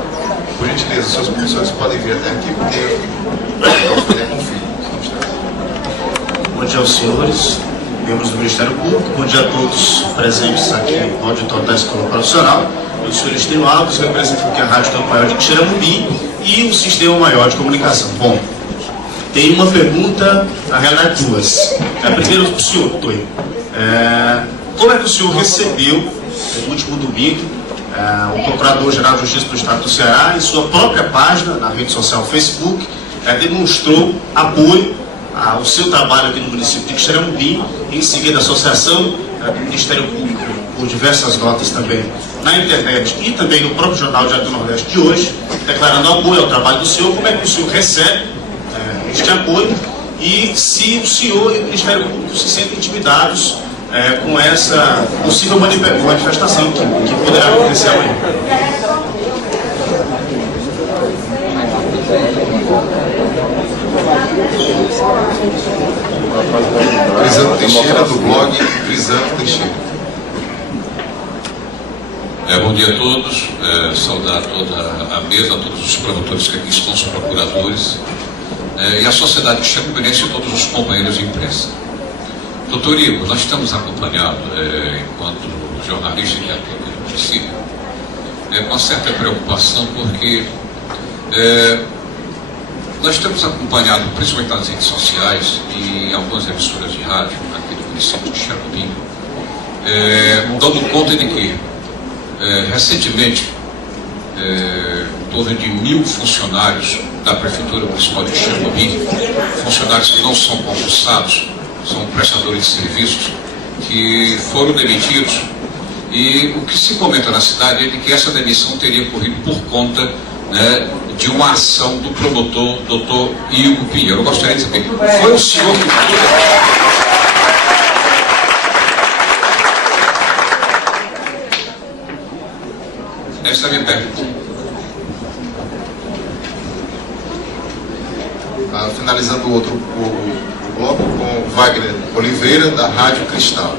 Por gentileza, os seus professores podem vir até aqui, porque eu poder conferir. Bom dia aos senhores, membros do Ministério Público, bom dia a todos presentes aqui no auditório da Escola Profissional. Eu sou Elistênio Alves, represento aqui a Rádio Campo Maior de Xeramubim e o Sistema Maior de Comunicação. Bom, tem uma pergunta, na realidade 2. Primeiro para o senhor, Toio. Como é que o senhor recebeu, no último domingo, o Procurador-Geral de Justiça do Estado do Ceará, em sua própria página, na rede social Facebook, demonstrou apoio ao seu trabalho aqui no município de Xeramubim, em seguida a associação do Ministério Público, por diversas notas também na internet e também no próprio Jornal Diário do Nordeste de hoje, declarando apoio ao trabalho do senhor. Como é que o senhor recebe políticos de apoio e se o senhor e o Ministério Público se sentem intimidados com essa possível manifestação que poderá acontecer amanhã. Crisanto Teixeira, do blog Crisanto Teixeira. Bom dia a todos, saudar toda a mesa, a todos os promotores que aqui estão, os procuradores, e a sociedade xerecubenense e todos os companheiros de imprensa. Doutor Igor, nós estamos acompanhando, enquanto jornalista que atua aqui no município, com uma certa preocupação, porque nós temos acompanhado, principalmente nas redes sociais e em algumas emissoras de rádio aqui do município de Xerecubenha, dando conta de que, recentemente, em torno de 1.000 funcionários da Prefeitura Municipal de Xerecubenha, funcionários que não são concursados, são prestadores de serviços, que foram demitidos, e o que se comenta na cidade é de que essa demissão teria ocorrido por conta de uma ação do promotor Dr. Igor Pinheiro. Eu gostaria de saber, foi o senhor que essa é a minha pergunta. Finalizando o outro bloco com Wagner Oliveira, da Rádio Cristal.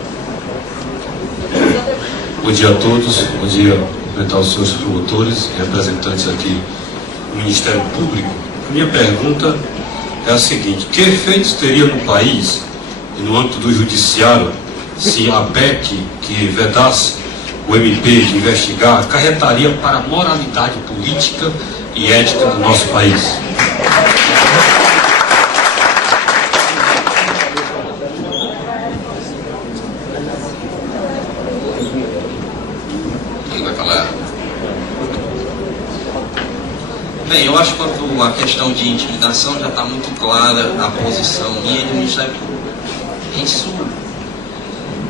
Bom dia a todos, bom dia cumprimentar os senhores promotores e representantes aqui do Ministério Público. A minha pergunta é a seguinte: que efeitos teria no país e no âmbito do judiciário se a PEC que vedasse o MP de investigar acarretaria para a moralidade política e ética do nosso país? Bem, eu acho que quanto à questão de intimidação já está muito clara a posição minha e do Ministério Público. Isso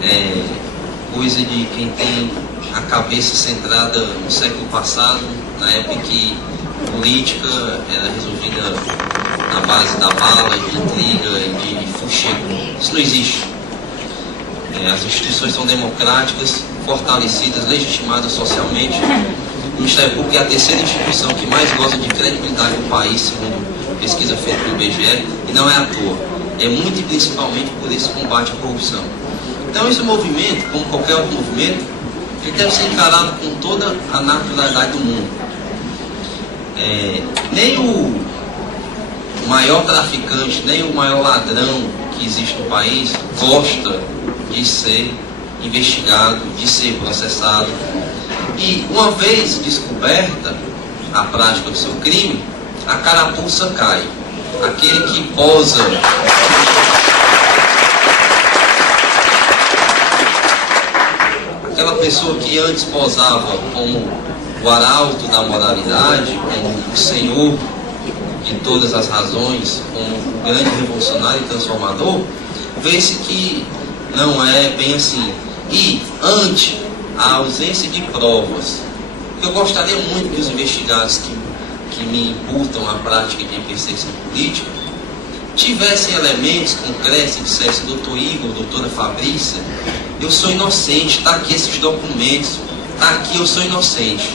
é coisa de quem tem a cabeça centrada no século passado, na época em que política era resolvida na base da bala, de intriga e de fuxico. Isso não existe. As instituições são democráticas, fortalecidas, legitimadas socialmente. O Ministério Público é a terceira instituição que mais goza de credibilidade no país, segundo pesquisa feita pelo IBGE, e não é à toa. É muito e principalmente por esse combate à corrupção. Então esse movimento, como qualquer outro movimento, ele deve ser encarado com toda a naturalidade do mundo. Nem o maior traficante, nem o maior ladrão que existe no país gosta de ser investigado, de ser processado. E uma vez descoberta a prática do seu crime, a carapuça cai. Aquele que posa aquela pessoa que antes posava como o arauto da moralidade, como o senhor de todas as razões, como o grande revolucionário e transformador, vê-se que não é bem assim. E ante a ausência de provas, eu gostaria muito que os investigados que me imputam a prática de perseguição política tivessem elementos concretos e dissessem: doutor Igor, doutora Fabrícia, eu sou inocente, está aqui esses documentos, está aqui, eu sou inocente.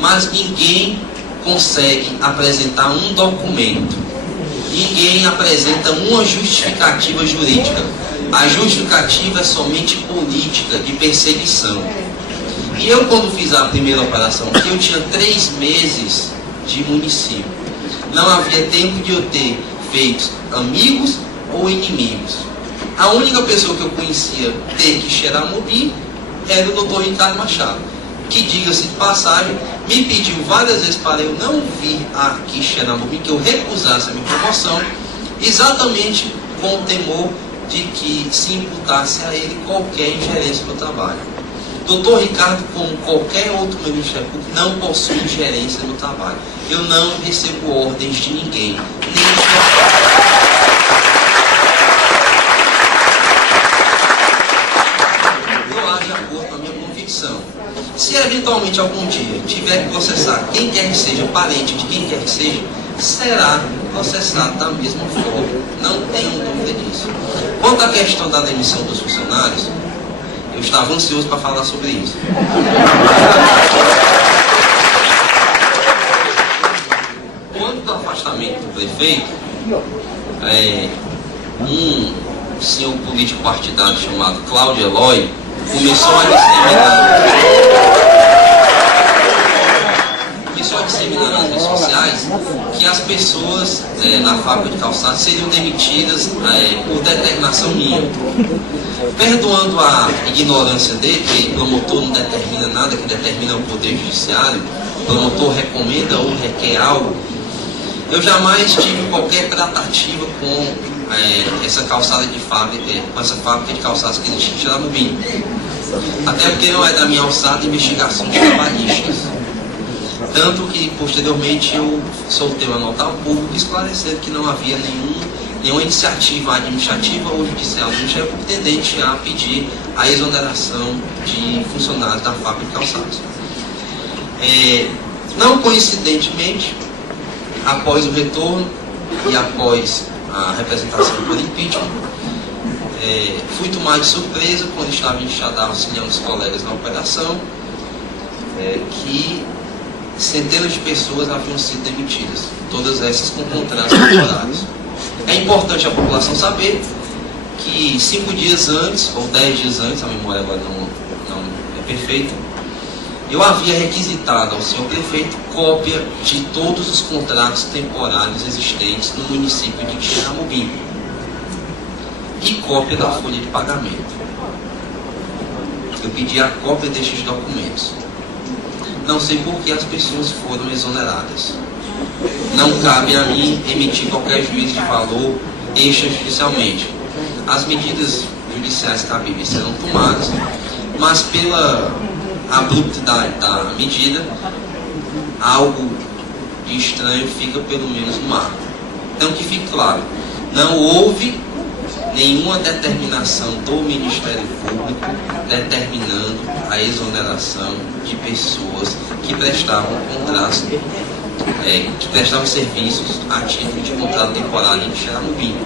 Mas ninguém consegue apresentar um documento, ninguém apresenta uma justificativa jurídica. A justificativa é somente política, de perseguição. E eu, quando fiz a primeira operação, eu tinha 3 meses de município. Não havia tempo de eu ter feito amigos ou inimigos. A única pessoa que eu conhecia ter que cheirar Mubi era o doutor Ricardo Machado, que, diga-se de passagem, me pediu várias vezes para eu não vir aqui cheirar Mubi, que eu recusasse a minha promoção, exatamente com o temor de que se imputasse a ele qualquer ingerência no trabalho. Doutor Ricardo, como qualquer outro Ministério Público, não possui ingerência no trabalho. Eu não recebo ordens de ninguém. Eu ajo de acordo com a minha convicção. Se eventualmente algum dia tiver que processar quem quer que seja, parente de quem quer que seja, será processado da mesma forma. Não tenho dúvida disso. Quanto à questão da demissão dos funcionários, eu estava ansioso para falar sobre isso. Quanto ao afastamento do prefeito, um senhor político partidário chamado Cláudio Eloy começou a disseminar nas redes sociais que as pessoas na fábrica de calçados seriam demitidas por determinação minha. Perdoando a ignorância dele, que o promotor não determina nada, que determina o Poder Judiciário, o promotor recomenda ou requer algo, eu jamais tive qualquer tratativa com essa calçada de fábrica, com essa fábrica de calçados que existe em Xeramobim. Até porque não é da minha alçada investigações trabalhistas. Tanto que, posteriormente, eu soltei uma nota ao público esclarecendo que não havia nenhuma iniciativa administrativa ou judicial do Ministério Público tendente a pedir a exoneração de funcionários da fábrica de calçados. Não coincidentemente, após o retorno e após a representação por impeachment, fui tomado de surpresa quando estava em Xadá auxiliando os colegas na operação, que centenas de pessoas haviam sido demitidas, todas essas com contratos temporários. É importante a população saber que 5 dias antes, ou 10 dias antes, a memória agora não é perfeita, eu havia requisitado ao senhor prefeito cópia de todos os contratos temporários existentes no município de Xeramobim e cópia da folha de pagamento. Eu pedi a cópia destes documentos. Não sei por que as pessoas foram exoneradas. Não cabe a mim emitir qualquer juízo de valor extrajudicialmente. As medidas judiciais cabíveis serão tomadas, mas pela abruptidade da medida, algo de estranho fica pelo menos no ar. Então, que fique claro, não houve nenhuma determinação do Ministério Público determinando a exoneração de pessoas que prestavam contratos, que prestavam serviços a título de contrato temporário em Xeramobim.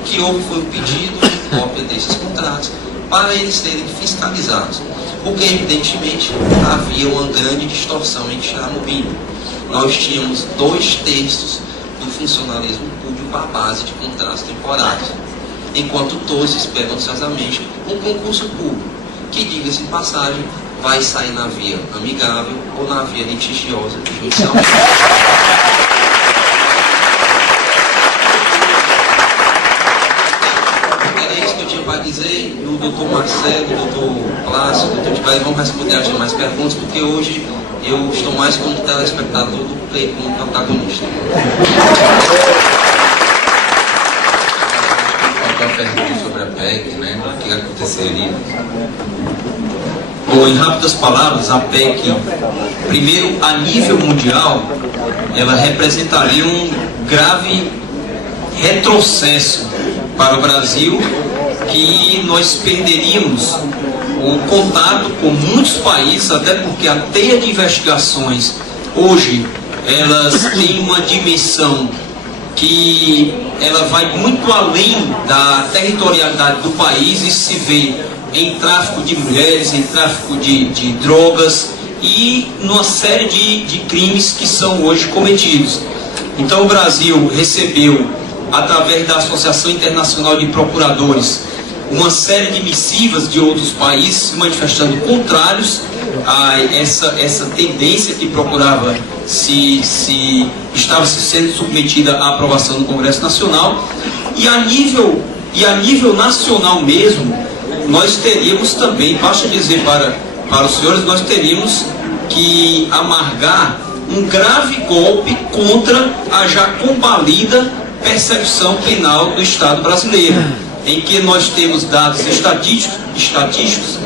O que houve foi o pedido de cópia desses contratos para eles serem fiscalizados, porque evidentemente havia uma grande distorção em Xeramobim. Nós tínhamos 2/3 do funcionalismo público à base de contratos temporários, enquanto todos esperam ansiosamente um concurso público, que, diga-se de passagem, vai sair na via amigável ou na via litigiosa judicialmente. Era isso que eu tinha para dizer. O doutor Marcelo, o doutor Plácido, o doutor Tibério vão responder as demais perguntas, porque hoje eu estou mais como telespectador do que como protagonista. Pergunta sobre a PEC, né? O que aconteceria? Bom, em rápidas palavras, a PEC, primeiro, a nível mundial, ela representaria um grave retrocesso para o Brasil, que nós perderíamos o contato com muitos países, até porque a teia de investigações hoje elas têm uma dimensão que ela vai muito além da territorialidade do país e se vê em tráfico de mulheres, em tráfico de drogas e numa série de crimes que são hoje cometidos. Então o Brasil recebeu, através da Associação Internacional de Procuradores, uma série de missivas de outros países manifestando contrários a essa tendência que procurava estava sendo submetida à aprovação do Congresso Nacional, e a nível nacional mesmo, nós teríamos também, basta dizer para os senhores, nós teríamos que amargar um grave golpe contra a já combalida percepção penal do Estado brasileiro, em que nós temos dados estatísticos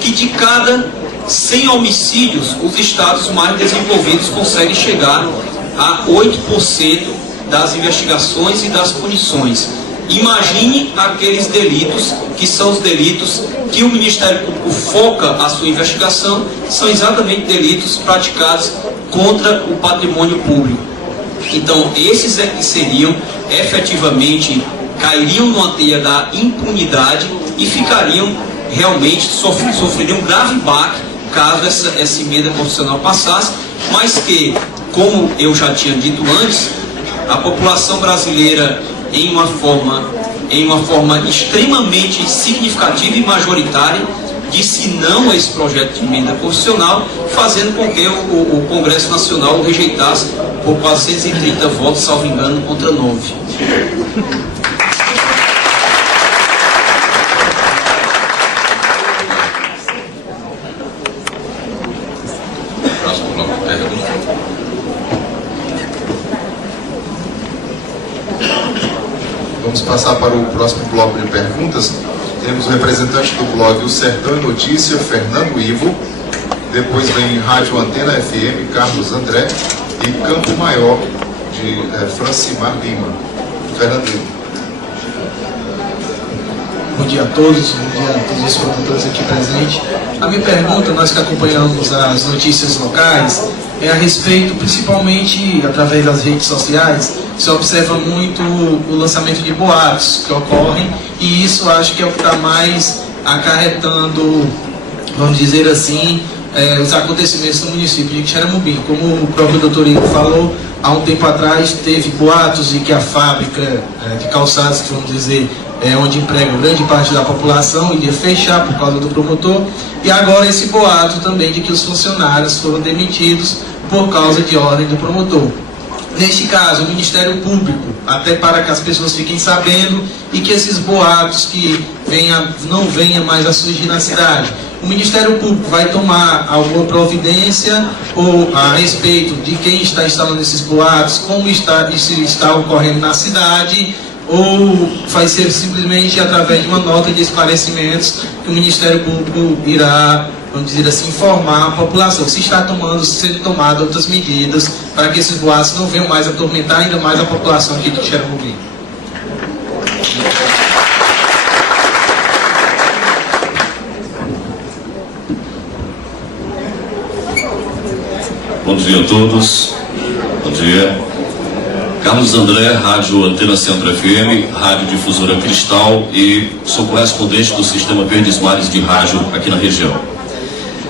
que de cada 100 homicídios, os estados mais desenvolvidos conseguem chegar a 8% das investigações e das punições. Imagine aqueles delitos que são os delitos que o Ministério Público foca a sua investigação, são exatamente delitos praticados contra o patrimônio público. Então, esses é que seriam efetivamente, cairiam numa teia da impunidade e ficariam realmente, sofreriam um grave baque caso essa emenda constitucional passasse, mas que, como eu já tinha dito antes, a população brasileira, em uma forma extremamente significativa e majoritária, disse não a esse projeto de emenda constitucional, fazendo com que o Congresso Nacional o rejeitasse por 430 votos, salvo engano, contra 9. Próximo bloco de perguntas. Vamos passar para o próximo bloco de perguntas. Temos o representante do blog O Sertão e Notícia, Fernando Ivo. Depois vem Rádio Antena FM, Carlos André. E Campo Maior, de Francimar Lima. Fernando Ivo. Bom dia a todos, bom dia a todos os promotores aqui presentes. A minha pergunta, nós que acompanhamos as notícias locais, é a respeito, principalmente através das redes sociais, se observa muito o lançamento de boatos que ocorrem, e isso acho que é o que está mais acarretando, vamos dizer assim, os acontecimentos no município de Xeramobim. Como o próprio doutor Igor falou, há um tempo atrás teve boatos de que a fábrica de calçados, que vamos dizer, onde emprega grande parte da população, iria fechar por causa do promotor, e agora esse boato também de que os funcionários foram demitidos por causa de ordem do promotor. Neste caso, o Ministério Público, até para que as pessoas fiquem sabendo e que esses boatos que não venham mais a surgir na cidade, o Ministério Público vai tomar alguma providência ou a respeito de quem está instalando esses boatos, como isso está ocorrendo na cidade, ou vai ser simplesmente através de uma nota de esclarecimentos que o Ministério Público irá, vamos dizer assim, informar a população se está sendo tomadas outras medidas para que esses boatos não venham mais atormentar ainda mais a população aqui de Xeramobim. Bom dia a todos. Bom dia. Carlos André, Rádio Antena Centro FM, Rádio Difusora Cristal, e sou correspondente do Sistema Verdes Mares de Rádio aqui na região.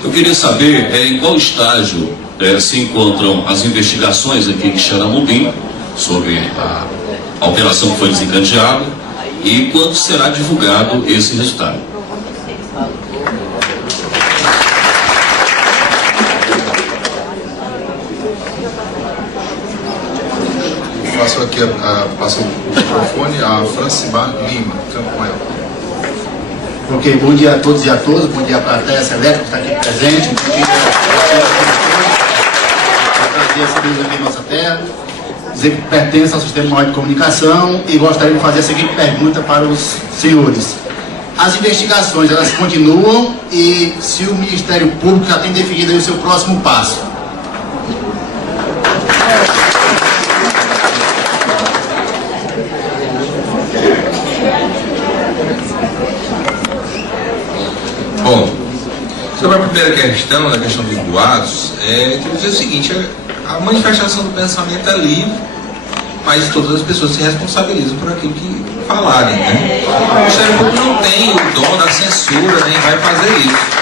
Eu queria saber em qual estágio se encontram as investigações aqui em Xeramobim sobre a operação que foi desencadeada e quando será divulgado esse resultado. Passo aqui passo o microfone a Francimar Lima, Campo Maior. Ok, bom dia a todos e a todas, bom dia para a plateia seleta que está aqui presente, bom dia a trazer essa luz aqui em nossa terra, dizer que pertence ao Sistema Maior de Comunicação e gostaria de fazer a seguinte pergunta para os senhores. As investigações, elas continuam e se o Ministério Público já tem definido aí o seu próximo passo? Bom, sobre a primeira questão, da questão dos boatos, quero dizer o seguinte, a manifestação do pensamento é livre, mas todas as pessoas se responsabilizam por aquilo que falarem, né? O Ministério Público não tem o dom da censura, nem vai fazer isso.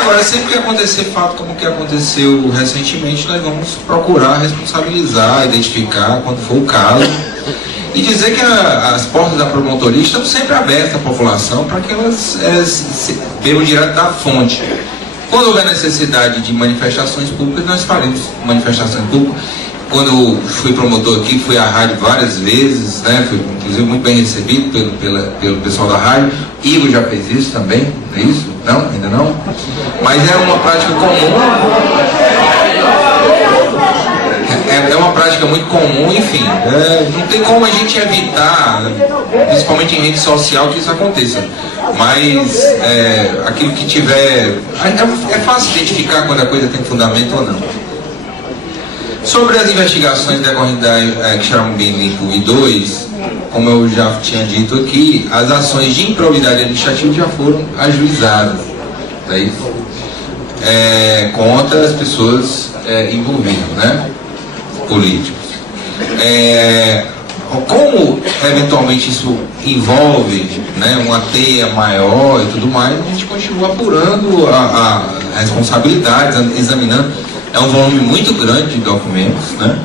Agora, sempre que acontecer fato como o que aconteceu recentemente, nós vamos procurar responsabilizar, identificar quando for o caso, e dizer que as portas da promotoria estão sempre abertas à população para que elas bebam direto da fonte. Quando houver necessidade de manifestações públicas, nós faremos manifestações públicas. Quando eu fui promotor aqui, fui à rádio várias vezes, né? Fui inclusive muito bem recebido pelo pessoal da rádio. Igor já fez isso também, não é isso? Não? Ainda não? Mas é uma prática comum. É uma prática muito comum, enfim, não tem como a gente evitar, principalmente em rede social, que isso aconteça. Mas aquilo que tiver, é fácil identificar quando a coisa tem fundamento ou não. Sobre as investigações decorrentes da Xeramobim Limpo e 2, como eu já tinha dito aqui, as ações de improbidade administrativa já foram ajuizadas, tá isso? Contra as pessoas envolvidas, né? Políticos. Como eventualmente isso envolve, né, uma teia maior e tudo mais, a gente continua apurando a responsabilidade, examinando. É um volume muito grande de documentos, né?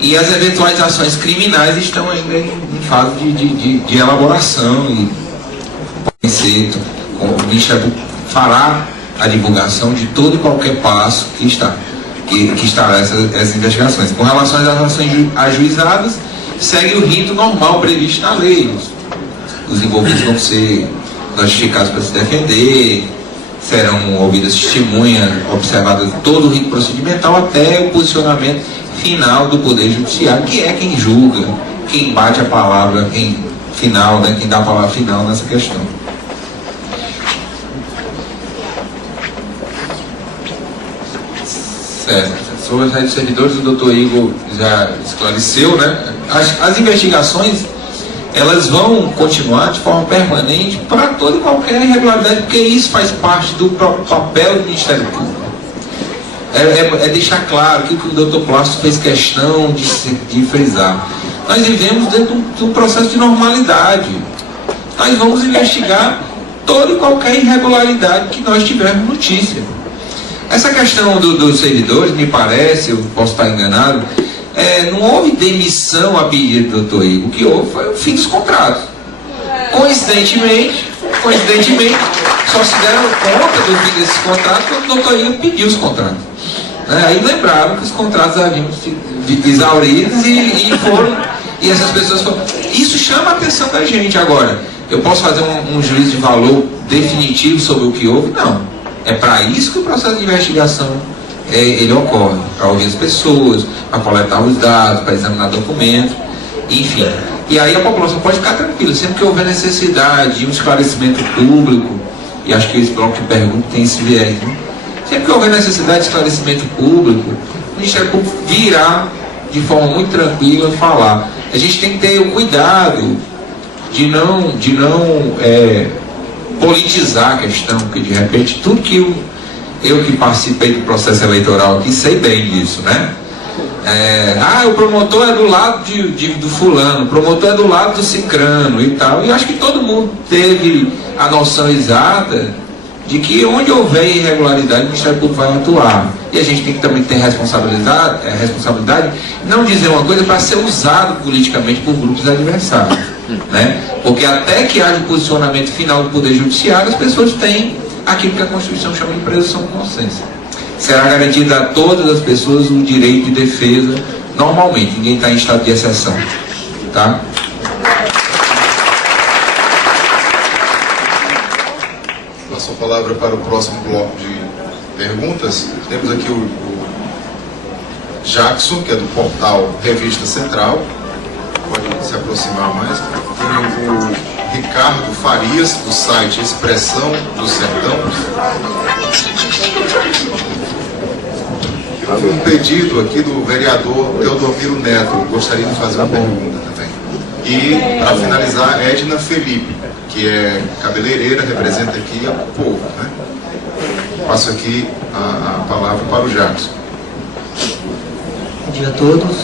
E as eventuais ações criminais estão ainda em fase de elaboração e pode ser, o Ministério fará a divulgação de todo e qualquer passo que estará essas investigações. Com relação às ações ajuizadas, segue o rito normal previsto na lei. Os envolvidos vão ser notificados para se defender, serão ouvidas testemunhas, observado todo o rito procedimental até o posicionamento final do Poder Judiciário, que é quem julga, quem bate a palavra final, né, quem dá a palavra final nessa questão. Certo. Sobre as redes de servidores, o doutor Igor já esclareceu, né? As investigações, elas vão continuar de forma permanente para toda e qualquer irregularidade, porque isso faz parte do próprio papel do Ministério Público. É deixar claro que o doutor Plácido fez questão de frisar. Nós vivemos dentro de um processo de normalidade. Nós vamos investigar toda e qualquer irregularidade que nós tivermos notícia. Essa questão dos servidores, me parece, eu posso estar enganado, não houve demissão a pedido do doutor Igor. O que houve foi o fim dos contratos. Coincidentemente, só se deram conta do fim desses contratos quando o doutor Igor pediu os contratos. Aí lembraram que os contratos haviam sido exauridos e essas pessoas foram. Isso chama a atenção da gente. Agora, eu posso fazer um juízo de valor definitivo sobre o que houve? Não. É para isso que o processo de investigação ele ocorre, para ouvir as pessoas, para coletar os dados, para examinar documentos, enfim. E aí a população pode ficar tranquila, sempre que houver necessidade de um esclarecimento público, e acho que esse bloco de perguntas tem esse viés, né? Sempre que houver necessidade de esclarecimento público, o Ministério Público virá de forma muito tranquila falar. A gente tem que ter o cuidado de não politizar a questão, porque de repente tudo que eu que participei do processo eleitoral aqui sei bem disso, né? O promotor é do lado do fulano, o promotor é do lado do cicrano e tal. E eu acho que todo mundo teve a noção exata de que onde houver irregularidade, o Ministério Público vai atuar. E a gente tem que também ter responsabilidade, não dizer uma coisa para ser usado politicamente por grupos adversários, né? Porque até que haja o posicionamento final do Poder Judiciário, as pessoas têm aquilo que a Constituição chama de presunção de inocência. Será garantido a todas as pessoas o direito de defesa normalmente, ninguém está em estado de exceção, tá? Passo a palavra para o próximo bloco de perguntas. Temos aqui o Jackson, que é do portal Revista Central, pode se aproximar mais. Tem o Ricardo Farias, do site Expressão do Sertão. Um pedido aqui do vereador Teodomiro Neto, gostaria de fazer uma pergunta também. E, para finalizar, Edna Felipe, que é cabeleireira, representa aqui o povo, né? Passo aqui a palavra para o Jackson. Bom dia a todos.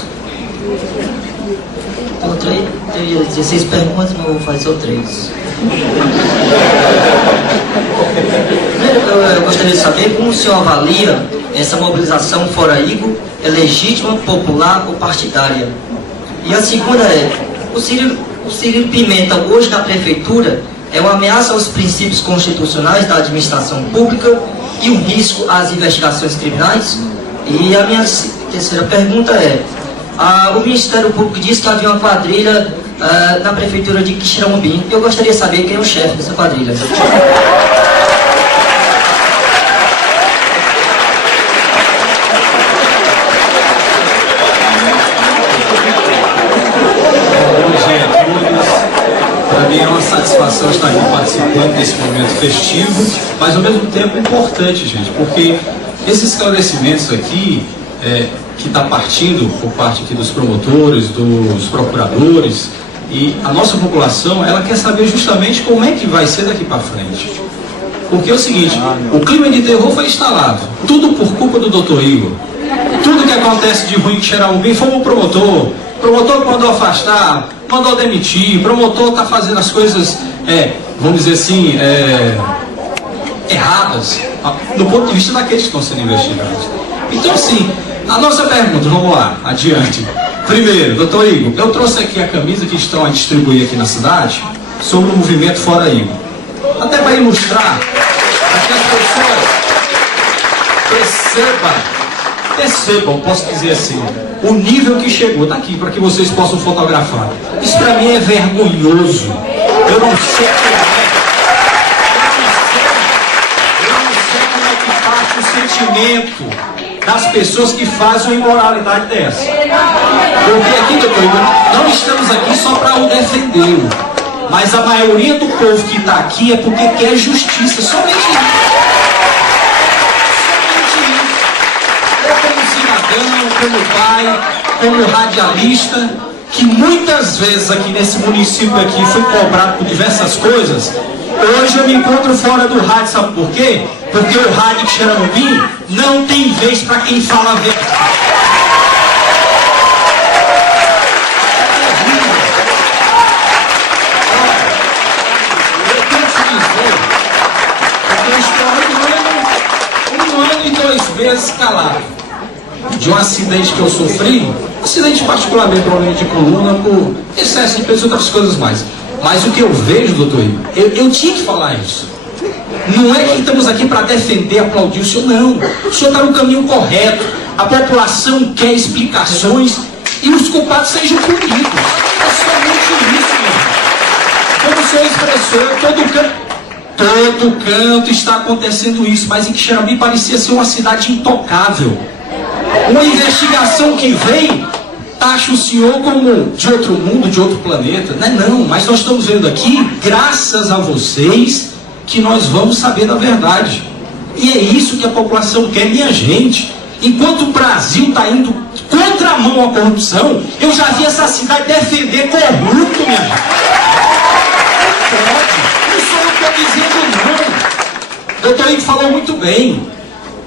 Então, teria 16 perguntas, mas eu vou fazer só 3. Primeiro, eu gostaria de saber como o senhor avalia essa mobilização fora Igor, é legítima, popular ou partidária? E a segunda é, o Cirilo Pimenta, hoje na prefeitura, é uma ameaça aos princípios constitucionais da administração pública e um risco às investigações criminais? E a minha terceira pergunta é, o Ministério Público disse que havia uma quadrilha na prefeitura de Quixeramobim. Eu gostaria de saber quem é o chefe dessa quadrilha. Para mim é uma satisfação estar aqui participando desse momento festivo, mas ao mesmo tempo importante, gente, porque esses esclarecimentos aqui, que está partindo por parte aqui dos promotores, dos procuradores, e a nossa população, ela quer saber justamente como é que vai ser daqui para frente. Porque é o seguinte, o clima de terror foi instalado, tudo por culpa do Dr. Igor. Tudo que acontece de ruim que Xeramubim foi o promotor. Promotor que mandou afastar, mandou demitir, promotor está fazendo as coisas, vamos dizer assim, erradas, do ponto de vista daqueles que estão sendo investigados. Então, assim, a nossa pergunta, vamos lá, adiante. Primeiro, doutor Igor, eu trouxe aqui a camisa que estão a distribuir aqui na cidade sobre o movimento Fora Igor. Até para ilustrar, para que as pessoas percebam, posso dizer assim, o nível que chegou. Está aqui para que vocês possam fotografar. Isso para mim é vergonhoso. Eu não sei como é que parte o sentimento das pessoas que fazem uma imoralidade dessa. Porque aqui, doutor Igor, não estamos aqui só para o defender, mas a maioria do povo que está aqui é porque quer justiça, somente isso. Eu como cidadão, como pai, como radialista, que muitas vezes aqui nesse município aqui fui cobrado por diversas coisas, hoje eu me encontro fora do rádio, sabe por quê? Porque o rádio de Xeramubim não tem vez para quem fala a verdade. Eu quero te dizer, porque eu estou um ano e 2 meses calado de um acidente que eu sofri, acidente particularmente, problema de coluna, por excesso de peso e outras coisas mais. Mas o que eu vejo, doutor Igor, eu tinha que falar isso. Não é que estamos aqui para defender, aplaudir o senhor, não. O senhor está no caminho correto. A população quer explicações e os culpados sejam punidos. É somente isso, meu. Como o senhor expressou, todo canto está acontecendo isso, mas em Quixeramobim parecia ser uma cidade intocável. Uma investigação que vem taxa o senhor como de outro mundo, de outro planeta. Não é não, mas nós estamos vendo aqui, graças a vocês, que nós vamos saber da verdade. E é isso que a população quer, minha gente. Enquanto o Brasil está indo contramão à corrupção, eu já vi essa cidade defender corrupto, minha gente. Não pode. Isso eu não estou dizendo não. O doutor Igor falou muito bem.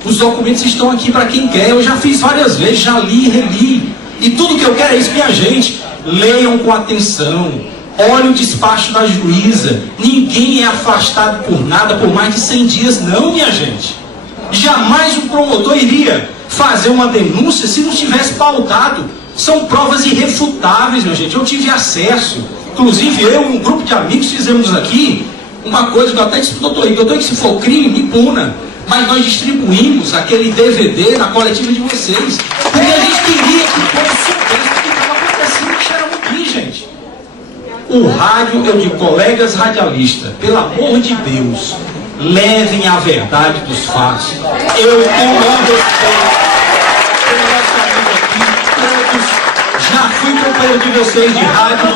Os documentos estão aqui para quem quer. Eu já fiz várias vezes, já li e reli. E tudo que eu quero é isso, minha gente. Leiam com atenção. Olha o despacho da juíza. Ninguém é afastado por nada por mais de 100 dias, não, minha gente. Jamais um promotor iria fazer uma denúncia se não tivesse pautado. São provas irrefutáveis, minha gente. Eu tive acesso. Inclusive, eu e um grupo de amigos fizemos aqui uma coisa que eu até disse para o doutor Igor. Doutor, se for crime, me puna. Mas nós distribuímos aquele DVD na coletiva de vocês. Porque a gente queria que o povo soubesse o que estava acontecendo em Xeramobim, gente. O rádio, eu digo, colegas radialistas, pelo amor de Deus, levem a verdade dos fatos. Eu tenho um respeito pelo nosso amigo aqui, todos, já fui companheiro de vocês de rádio,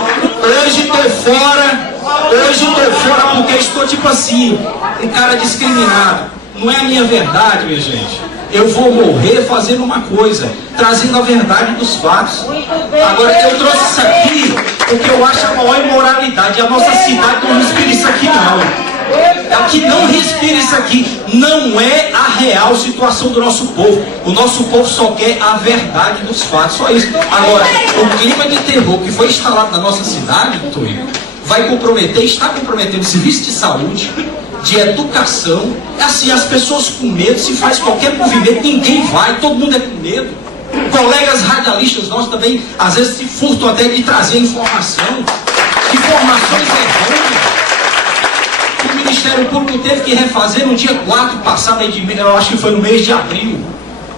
hoje estou fora porque estou tipo assim, um cara discriminado. Não é a minha verdade, minha gente. Eu vou morrer fazendo uma coisa, trazendo a verdade dos fatos. Agora, eu trouxe isso aqui porque eu acho a maior imoralidade. A nossa cidade não respira isso aqui, não. Aqui não respira isso aqui. Não é a real situação do nosso povo. O nosso povo só quer a verdade dos fatos, só isso. Agora, o clima de terror que foi instalado na nossa cidade, doutor Igor, vai comprometer, está comprometendo o serviço de saúde, de educação. Assim, as pessoas com medo, se faz qualquer movimento, ninguém vai, todo mundo é com medo. Colegas radialistas nossos também, às vezes, se furtam até de trazer informações errôneas. O Ministério Público teve que refazer no dia 4 passado, eu acho que foi no mês de abril,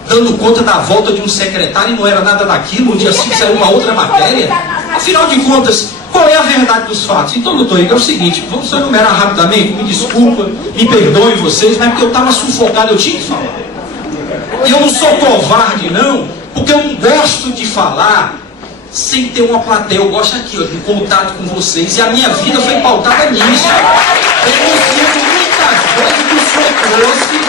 dando conta da volta de um secretário, e não era nada daquilo. No dia 5 saiu uma outra matéria. Afinal de contas, qual é a verdade dos fatos? Então, doutor Igor, é o seguinte, vamos só enumerar rapidamente, me desculpa, me perdoem vocês, mas porque eu estava sufocado, eu tinha que falar. E eu não sou covarde, não, porque eu não gosto de falar sem ter uma plateia. Eu gosto aqui, ó, de contato com vocês, e a minha vida foi pautada nisso. Denunciando muitas coisas que o senhor trouxe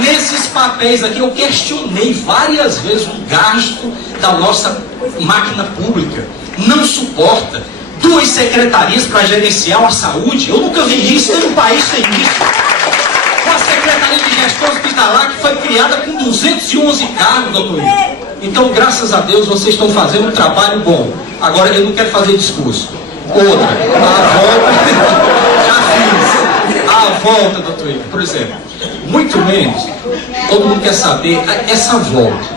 nesses papéis aqui. Eu questionei várias vezes o gasto da nossa máquina pública. Não suporta 2 secretarias para gerenciar a saúde. Eu nunca vi isso, nenhum país tem isso. Uma secretaria de gestão hospitalar que foi criada com 211 cargos, doutor Igor. Então, graças a Deus, vocês estão fazendo um trabalho bom. Agora, eu não quero fazer discurso. Outra, a volta, já fiz. A volta, doutor Igor, por exemplo. Muito menos, todo mundo quer saber essa volta.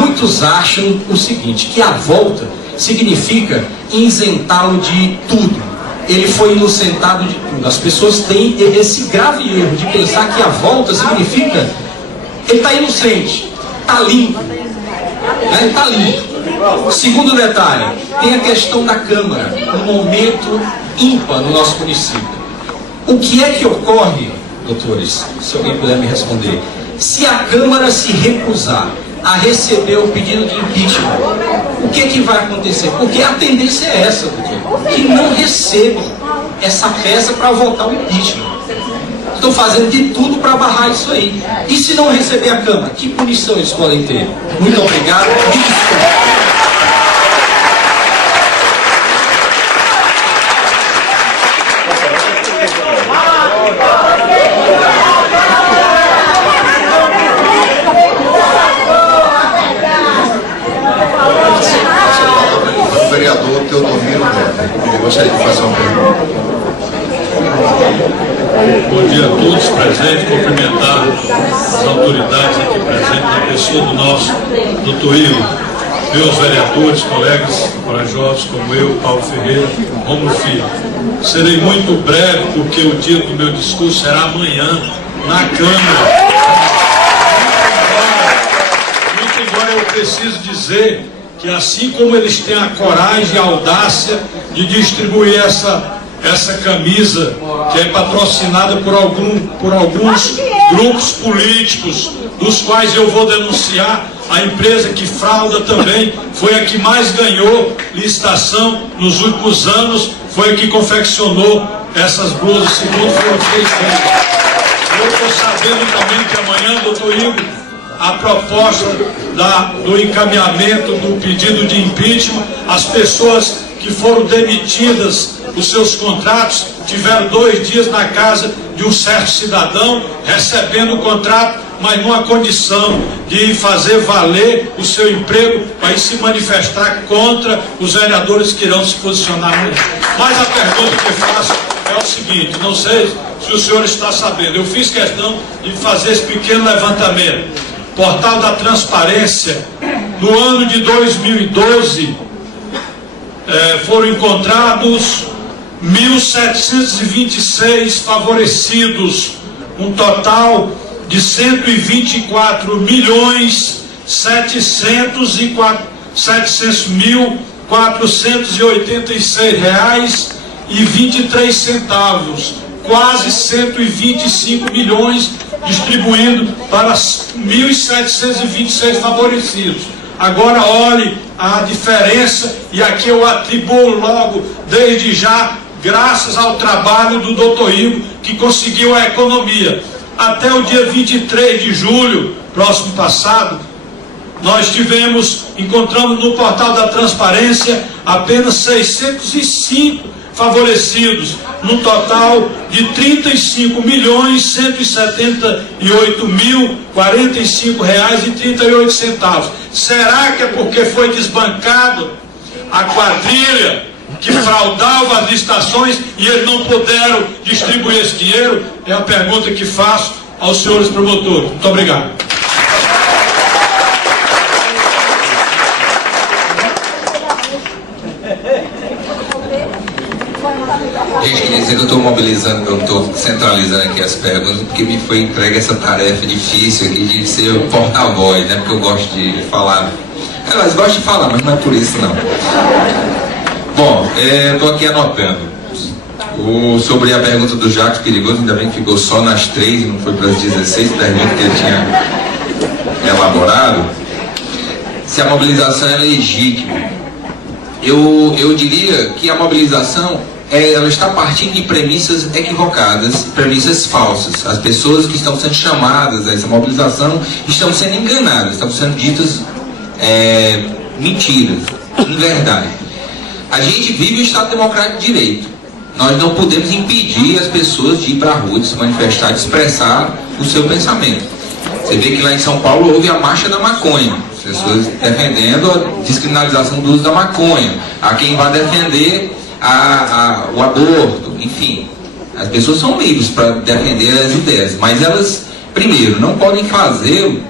Muitos acham o seguinte, que a volta significa isentá-lo de tudo. Ele foi inocentado de tudo. As pessoas têm esse grave erro de pensar que a volta significa ele está inocente, está limpo. Está limpo. Segundo detalhe, tem a questão da Câmara, um momento ímpar no nosso município. O que é que ocorre, doutores, se alguém puder me responder, se a Câmara se recusar a receber o pedido de impeachment, o que é que vai acontecer? Porque a tendência é essa, doutor, que não recebam essa peça para votar o impeachment. Estão fazendo de tudo para barrar isso aí. E se não receber a Câmara, que punição eles podem ter? Muito obrigado. O vereador Teodomiro Neto, ele gostaria de fazer uma pergunta. Bom dia a todos presentes, cumprimentar as autoridades aqui presentes, na pessoa do nosso doutor Igor, meus vereadores, colegas corajosos como eu, Paulo Ferreira, Romulo Filho. Serei muito breve, porque o dia do meu discurso será amanhã, na Câmara. Muito embora eu preciso dizer que assim como eles têm a coragem e a audácia de distribuir essa camisa, que é patrocinada por alguns grupos políticos, dos quais eu vou denunciar, a empresa que frauda também foi a que mais ganhou licitação nos últimos anos, foi a que confeccionou essas blusas, segundo foram feitas. Eu estou sabendo também que amanhã, doutor Igor, a proposta do encaminhamento do pedido de impeachment, as pessoas que foram demitidas, os seus contratos, tiveram 2 dias na casa de um certo cidadão, recebendo o contrato, mas numa condição de fazer valer o seu emprego, para se manifestar contra os vereadores que irão se posicionar. Mas a pergunta que eu faço é o seguinte, não sei se o senhor está sabendo, eu fiz questão de fazer esse pequeno levantamento. Portal da Transparência, no ano de 2012, foram encontrados 1.726 favorecidos, um total de 1.724.700.486,23, quase 125 milhões distribuindo para 1.726 favorecidos. Agora olhe a diferença, e aqui eu atribuo logo, desde já, graças ao trabalho do doutor Igor, que conseguiu a economia. Até o dia 23 de julho, próximo passado, nós encontramos no Portal da Transparência apenas 605 favorecidos, num total de 35.178.045,38. Será que é porque foi desbancado a quadrilha que fraudava as licitações e eles não puderam distribuir esse dinheiro? É a pergunta que faço aos senhores promotores. Muito obrigado. Gente, queria dizer que eu estou mobilizando, eu estou centralizando aqui as perguntas, porque me foi entregue essa tarefa difícil aqui de ser o porta-voz, né? Porque eu gosto de falar. Elas gostam de falar, mas não é por isso não. Bom, estou aqui anotando. Sobre a pergunta do Jacques Perigoso, ainda bem que ficou só nas 3, não foi para as 16 perguntas que ele tinha elaborado. Se a mobilização é legítima. Eu diria que a mobilização ela está partindo de premissas equivocadas, premissas falsas. As pessoas que estão sendo chamadas a essa mobilização estão sendo enganadas, estão sendo ditas mentiras, inverdade. A gente vive o Estado Democrático de Direito. Nós não podemos impedir as pessoas de ir para a rua, de se manifestar, de expressar o seu pensamento. Você vê que lá em São Paulo houve a Marcha da Maconha. As pessoas defendendo a descriminalização do uso da maconha. Há quem vá defender o aborto, enfim. As pessoas são livres para defender as ideias, mas elas, primeiro, não podem fazê-lo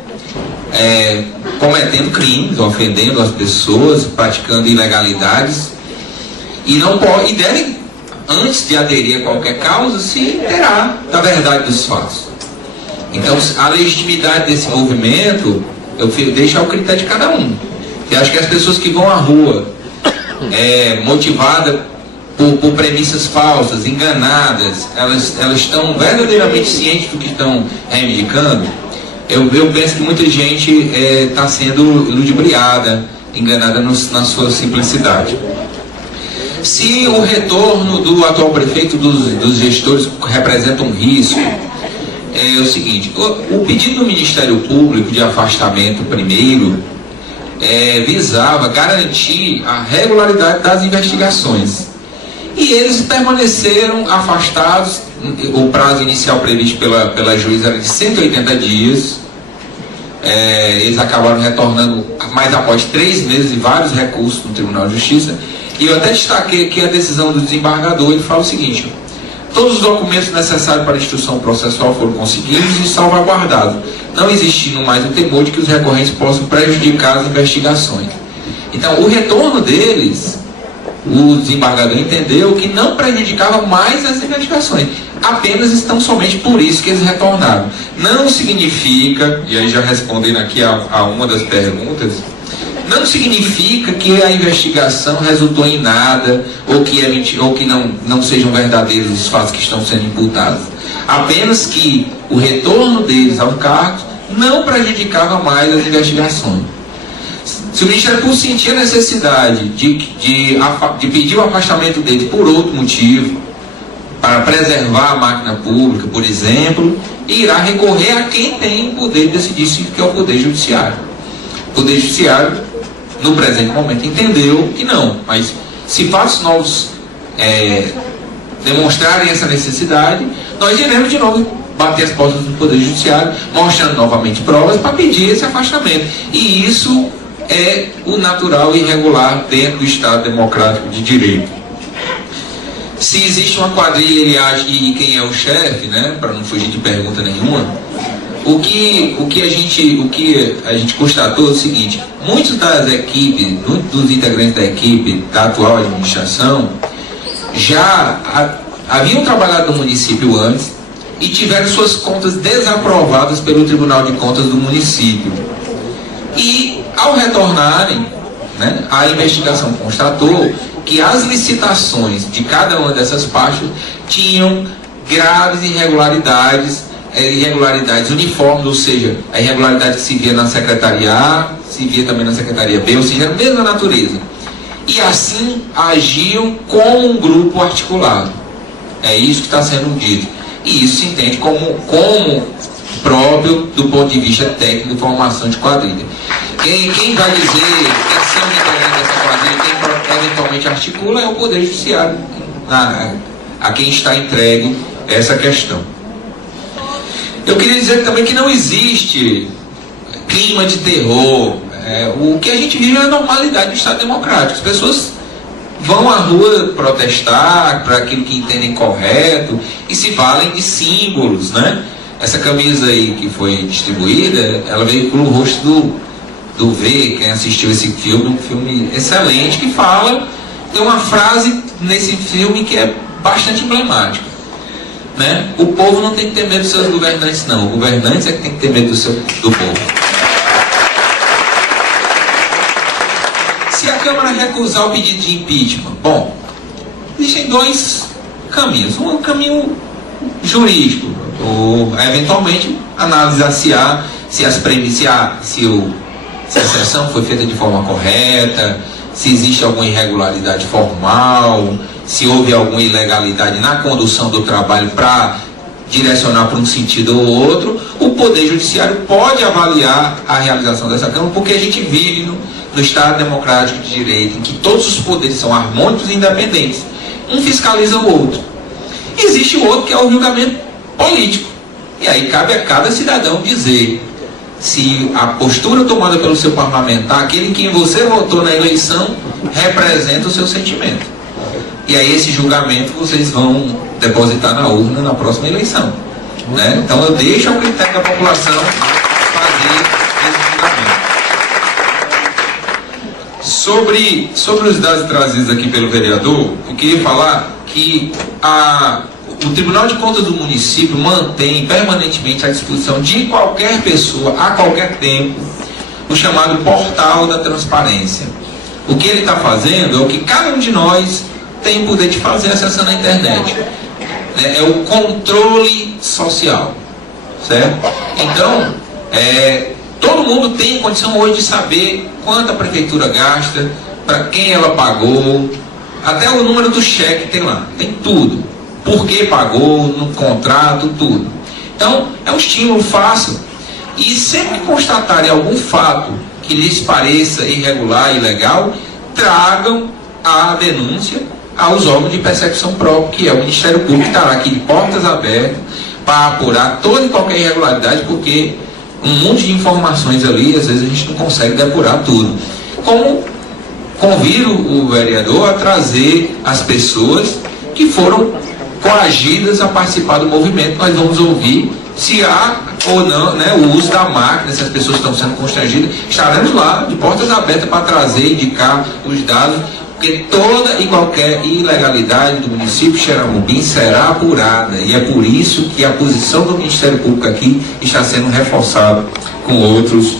cometendo crimes, ofendendo as pessoas, praticando ilegalidades, e devem, antes de aderir a qualquer causa, se inteirar da verdade dos fatos. Então, a legitimidade desse movimento eu deixo ao critério de cada um. Eu acho que as pessoas que vão à rua motivadas por premissas falsas, enganadas, elas estão verdadeiramente cientes do que estão reivindicando. Eu penso que muita gente está sendo ludibriada, enganada na sua simplicidade. Se o retorno do atual prefeito, dos gestores, representa um risco, é o seguinte: o pedido do Ministério Público de afastamento primeiro visava garantir a regularidade das investigações. E eles permaneceram afastados. O prazo inicial previsto pela juíza era de 180 dias. Eles acabaram retornando, mas após 3 meses e vários recursos no Tribunal de Justiça. E eu até destaquei aqui a decisão do desembargador. Ele fala o seguinte: todos os documentos necessários para a instrução processual foram conseguidos e salvaguardados, não existindo mais o temor de que os recorrentes possam prejudicar as investigações. Então, o retorno deles, o desembargador entendeu que não prejudicava mais as investigações, apenas estão somente por isso que eles retornaram. Não significa, e aí já respondendo aqui a uma das perguntas, não significa que a investigação resultou em nada, ou que não sejam verdadeiros os fatos que estão sendo imputados. Apenas que o retorno deles ao cargo não prejudicava mais as investigações. Se o Ministério Público sentir a necessidade de pedir o afastamento dele por outro motivo, para preservar a máquina pública, por exemplo, irá recorrer a quem tem o poder de decidir isso, que é o Poder Judiciário. O Poder Judiciário, no presente momento, entendeu que não, mas se fatos novos demonstrarem essa necessidade, nós iremos de novo bater as portas do Poder Judiciário, mostrando novamente provas para pedir esse afastamento. E isso é o natural e regular dentro do Estado Democrático de Direito. Se existe uma quadrilha, ele age, e quem é o chefe, né, para não fugir de pergunta nenhuma, o que a gente constatou é o seguinte: muitos dos integrantes da equipe da atual administração já haviam trabalhado no município antes e tiveram suas contas desaprovadas pelo Tribunal de Contas do município. E, ao retornarem, né, a investigação constatou que as licitações de cada uma dessas pastas tinham graves irregularidades uniformes, ou seja, a irregularidade que se via na Secretaria A, se via também na Secretaria B, ou seja, era a mesma natureza. E assim agiam como um grupo articulado. É isso que está sendo dito. E isso se entende como próprio do ponto de vista técnico de formação de quadrilha. Quem vai dizer quem são os integrantes dessa quadrilha, quem eventualmente articula, é o Poder Judiciário, a quem está entregue essa questão. Eu queria dizer também que não existe clima de terror. O que a gente vive é a normalidade do Estado Democrático. As pessoas vão à rua protestar para aquilo que entendem correto e se valem de símbolos, né? Essa camisa aí que foi distribuída, ela veicula o rosto do V, quem assistiu esse filme, um filme excelente, que fala, tem uma frase nesse filme que é bastante emblemática, né? O povo não tem que ter medo dos seus governantes, não. O governante é que tem que ter medo do povo. Se a Câmara recusar o pedido de impeachment, bom, existem 2 caminhos. Um caminho jurídico, ou eventualmente analisar se a sessão foi feita de forma correta, se existe alguma irregularidade formal, se houve alguma ilegalidade na condução do trabalho para direcionar para um sentido ou outro. O Poder Judiciário pode avaliar a realização dessa Câmara, porque a gente vive no Estado Democrático de Direito, em que todos os poderes são harmônicos e independentes. Um fiscaliza o outro. Existe o outro, que é o julgamento político. E aí cabe a cada cidadão dizer se a postura tomada pelo seu parlamentar, aquele quem você votou na eleição, representa o seu sentimento. E aí esse julgamento vocês vão depositar na urna na próxima eleição, né? Então eu deixo ao critério da população fazer esse julgamento. Sobre os dados trazidos aqui pelo vereador, eu queria falar que o Tribunal de Contas do município mantém permanentemente à disposição de qualquer pessoa, a qualquer tempo, o chamado Portal da Transparência. O que ele está fazendo é o que cada um de nós tem o poder de fazer acessando a internet. É o controle social, certo? Então, todo mundo tem condição hoje de saber quanto a prefeitura gasta, para quem ela pagou, até o número do cheque tem lá, tem tudo. Por que pagou, no contrato, tudo. Então, é um estímulo fácil. E sempre que constatarem algum fato que lhes pareça irregular, ilegal, tragam a denúncia aos órgãos de persecução própria, que é o Ministério Público, que estará aqui de portas abertas para apurar toda e qualquer irregularidade, porque um monte de informações ali, às vezes a gente não consegue depurar tudo. Como convido o vereador a trazer as pessoas que foram coagidas a participar do movimento. Nós vamos ouvir se há ou não, né, o uso da máquina, se as pessoas estão sendo constrangidas. Estaremos lá de portas abertas para trazer, indicar os dados, porque toda e qualquer ilegalidade do município de Xeramobim será apurada, e é por isso que a posição do Ministério Público aqui está sendo reforçada com outros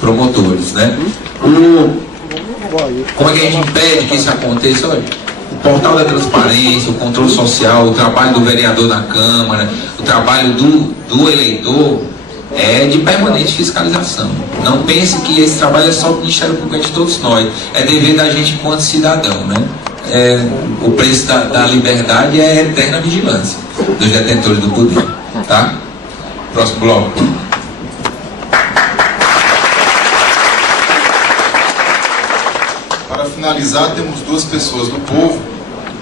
promotores, né? Como é que a gente impede que isso aconteça? Olha, o portal da transparência, o controle social, o trabalho do vereador na Câmara, o trabalho do eleitor é de permanente fiscalização. Não pense que esse trabalho é só do Ministério Público, é de todos nós. É dever da gente enquanto cidadão, né? O preço da liberdade é a eterna vigilância dos detentores do poder. Tá? Próximo bloco. Para finalizar, temos duas pessoas do povo,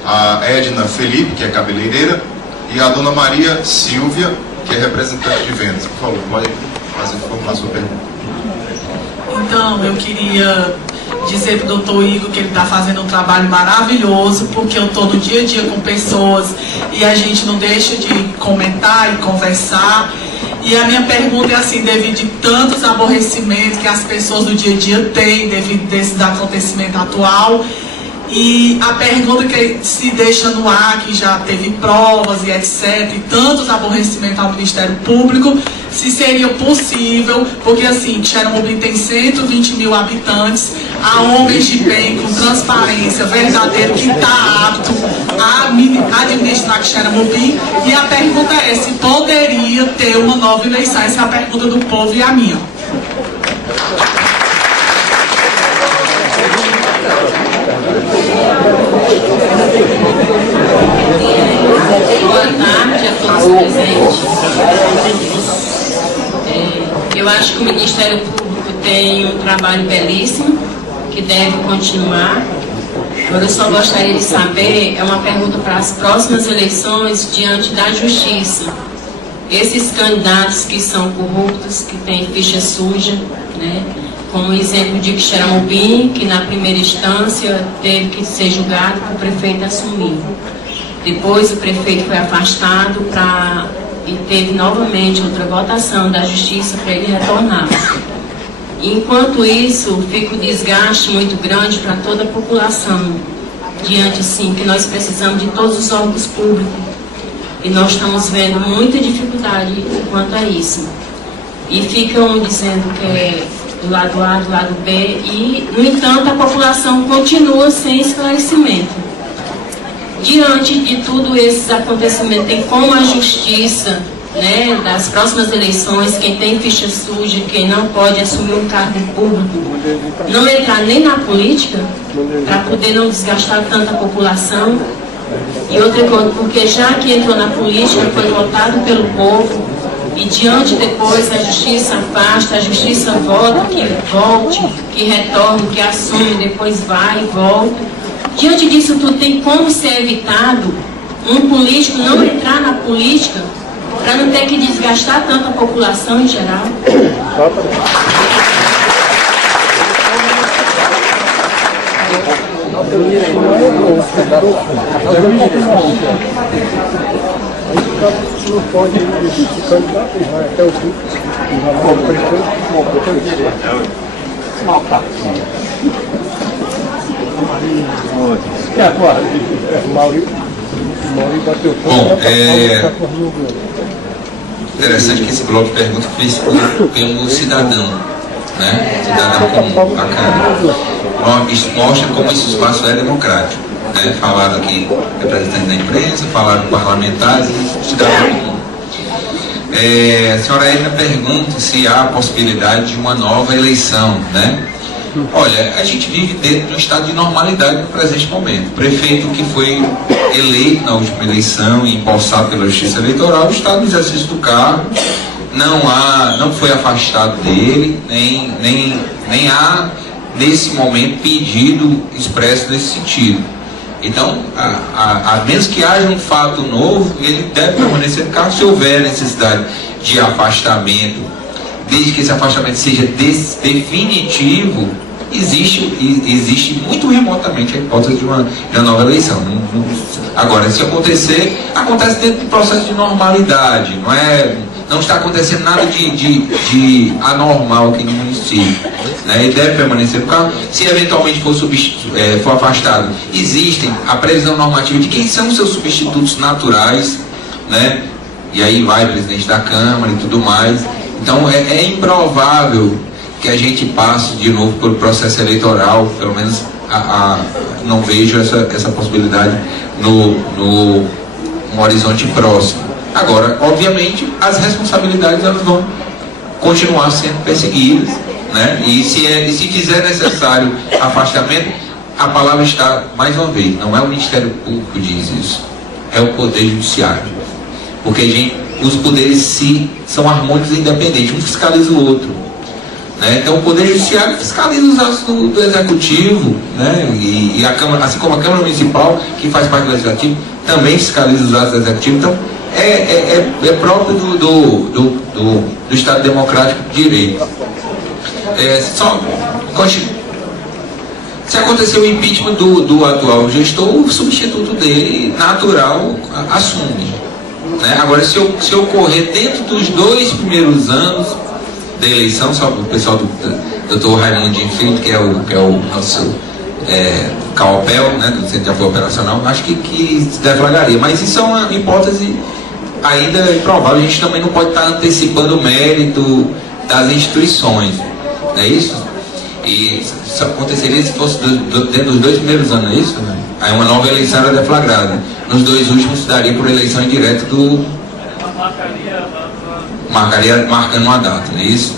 a Edna Felipe, que é cabeleireira, e a dona Maria Silvia, que é representante de vendas. Por favor, pode formular a sua pergunta. Então, eu queria dizer para o doutor Igor que ele está fazendo um trabalho maravilhoso, porque eu estou no dia a dia com pessoas e a gente não deixa de comentar e conversar. E a minha pergunta é assim, devido de tantos aborrecimentos que as pessoas do dia a dia têm, devido desses acontecimentos atual, e a pergunta que se deixa no ar, que já teve provas e etc, e tantos aborrecimentos ao Ministério Público, se seria possível, porque assim, Xeramobim tem 120 mil habitantes, há homens de bem, com transparência, verdadeiro, que está apto a administrar Xeramobim, e a pergunta é se poderia ter uma nova eleição. Essa é a pergunta do povo e a minha. Boa tarde a todos presentes. Eu acho que o Ministério Público tem um trabalho belíssimo, que deve continuar. Agora eu só gostaria de saber, é uma pergunta para as próximas eleições diante da Justiça. Esses candidatos que são corruptos, que têm ficha suja, né? Como o exemplo de Xeramobim, que na primeira instância teve que ser julgado para o prefeito assumir. Depois o prefeito foi afastado e teve novamente outra votação da Justiça para ele retornar. Enquanto isso, fica o desgaste muito grande para toda a população, diante assim, que nós precisamos de todos os órgãos públicos. E nós estamos vendo muita dificuldade quanto a isso. E ficam dizendo que é do lado A, do lado B, e, no entanto, a população continua sem esclarecimento. Diante de tudo esses acontecimentos, tem como a Justiça, né, das próximas eleições, quem tem ficha suja, quem não pode assumir um cargo público, não entrar nem na política, para poder não desgastar tanta população. E outra coisa, porque já que entrou na política, foi votado pelo povo, e diante depois a Justiça afasta, a Justiça vota, que volte, que retorne, que assume, depois vai e volta. Diante disso tudo, tem como ser evitado um político não entrar na política para não ter que desgastar tanto a população em geral. Não pode se candidatar e vai até o fim. E vai lá o prefeito, mal tá. Mauri bateu bom, interessante que esse bloco de perguntas foi feito pelo cidadão, né? Cidadão comum, bacana. Isso mostra como esse espaço é democrático, né? Falaram aqui representantes da imprensa, falaram parlamentares e cidadão comum. A senhora Edna pergunta se há a possibilidade de uma nova eleição, né? Olha, a gente vive dentro de um estado de normalidade no presente momento. O prefeito que foi eleito na última eleição e empossado pela Justiça Eleitoral está no exercício do cargo, não foi afastado dele, nem há, nesse momento, pedido expresso nesse sentido. Então, a menos que haja um fato novo, ele deve permanecer no cargo. Se houver necessidade de afastamento, desde que esse afastamento seja definitivo, existe muito remotamente a hipótese de uma nova eleição. Agora, se acontecer, acontece dentro do processo de normalidade, não está acontecendo nada de anormal aqui no município, né? Ele deve permanecer no cargo. Se eventualmente for afastado, existem a previsão normativa de quem são os seus substitutos naturais, né? E aí vai o presidente da Câmara e tudo mais. Então é improvável que a gente passe de novo pelo processo eleitoral, pelo menos não vejo essa possibilidade no horizonte próximo. Agora, obviamente, as responsabilidades elas vão continuar sendo perseguidas, né? E se fizer necessário afastamento, a palavra está, mais uma vez, não é o Ministério Público que diz isso, é o Poder Judiciário. Porque os poderes são harmônicos e independentes, um fiscaliza o outro, né? Então o Poder Judiciário fiscaliza os atos do Executivo, né? E a Câmara, assim como a Câmara Municipal, que faz parte do Legislativo, também fiscaliza os atos do Executivo. Então é próprio do Estado Democrático de Direito. Se acontecer o impeachment do atual gestor, o substituto dele, natural, assume. Né? Agora, se ocorrer dentro dos 2 primeiros anos da eleição, só o pessoal do Dr. Raimundinho Filho, que é o nosso CAOPEL, né, do Centro de Apoio Operacional, acho que se deflagraria. Mas isso é uma hipótese ainda improvável. A gente também não pode estar antecipando o mérito das instituições, não é isso? E isso aconteceria se fosse dentro dos 2 primeiros anos, não é isso? Aí uma nova eleição era deflagrada. Nos 2 últimos se daria por eleição indireta marcando uma data, não é isso?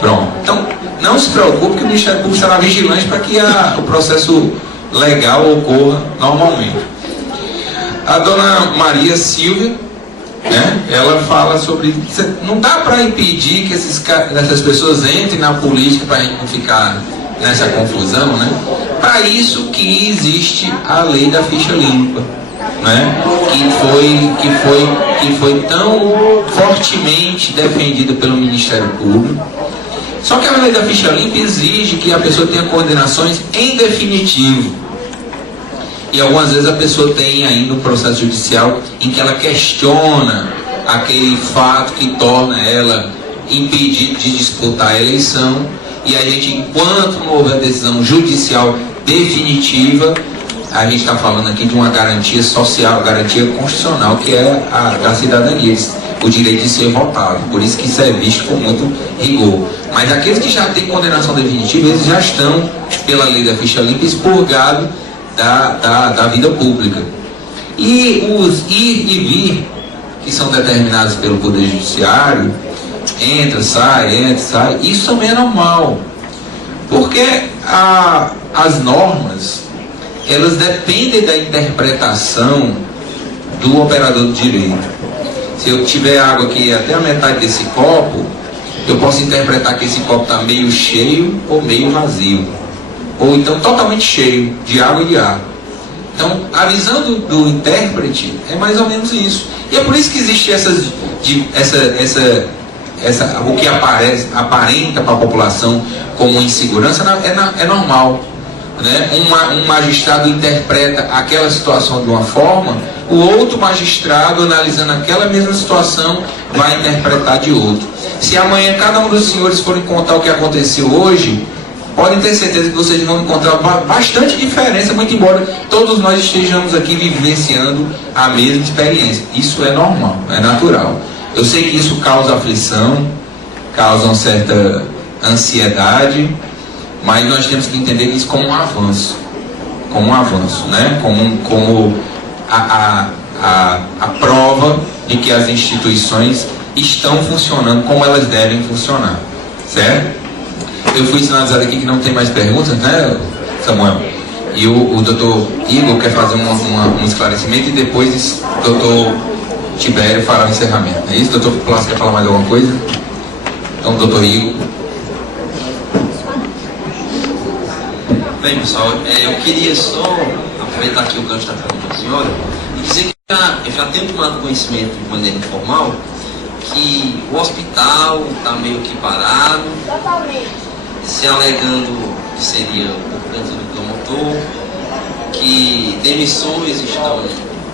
Pronto. Então, não se preocupe que o Ministério Público estará vigilante para que o processo legal ocorra normalmente. A dona Maria Silvia, né, ela fala sobre... Não dá para impedir que essas pessoas entrem na política para a gente não ficar nessa confusão, né? Para isso que existe a lei da ficha limpa, né? Que foi tão fortemente defendida pelo Ministério Público. Só que a lei da ficha limpa exige que a pessoa tenha coordenações em definitivo. E algumas vezes a pessoa tem ainda um processo judicial em que ela questiona aquele fato que torna ela impedida de disputar a eleição. E a gente, enquanto não houver decisão judicial definitiva, a gente está falando aqui de uma garantia social, garantia constitucional, que é a cidadania, o direito de ser votado. Por isso que isso é visto com muito rigor. Mas aqueles que já têm condenação definitiva, eles já estão, pela lei da ficha limpa, expurgados da vida pública. E os ir e vir, que são determinados pelo Poder Judiciário, entra, sai, isso também é normal. Porque as normas, elas dependem da interpretação do operador do direito. Se eu tiver água aqui até a metade desse copo, eu posso interpretar que esse copo está meio cheio ou meio vazio. Ou então totalmente cheio de água e de ar. Então, a visão do intérprete é mais ou menos isso. E é por isso que existe o que aparenta para a população como insegurança é normal. Né? Um magistrado interpreta aquela situação de uma forma, o outro magistrado, analisando aquela mesma situação, vai interpretar de outro. Se amanhã cada um dos senhores forem contar o que aconteceu hoje, podem ter certeza que vocês vão encontrar bastante diferença, muito embora todos nós estejamos aqui vivenciando a mesma experiência. Isso é normal, é natural. Eu sei que isso causa aflição, causa uma certa ansiedade, mas nós temos que entender isso como um avanço, né? Como a prova de que as instituições estão funcionando como elas devem funcionar, certo? Eu fui sinalizado aqui que não tem mais perguntas, né, Samuel? E o doutor Igor quer fazer um esclarecimento e depois o doutor Tibério fará o encerramento. É isso? Doutor Plácio quer falar mais alguma coisa? Então, doutor Igor. Bem, pessoal, eu queria só aproveitar aqui o gancho da pergunta da senhora e dizer que eu já tenho tomado conhecimento de maneira informal que o hospital está meio que parado, se alegando que seria por conta do promotor, que demissões estão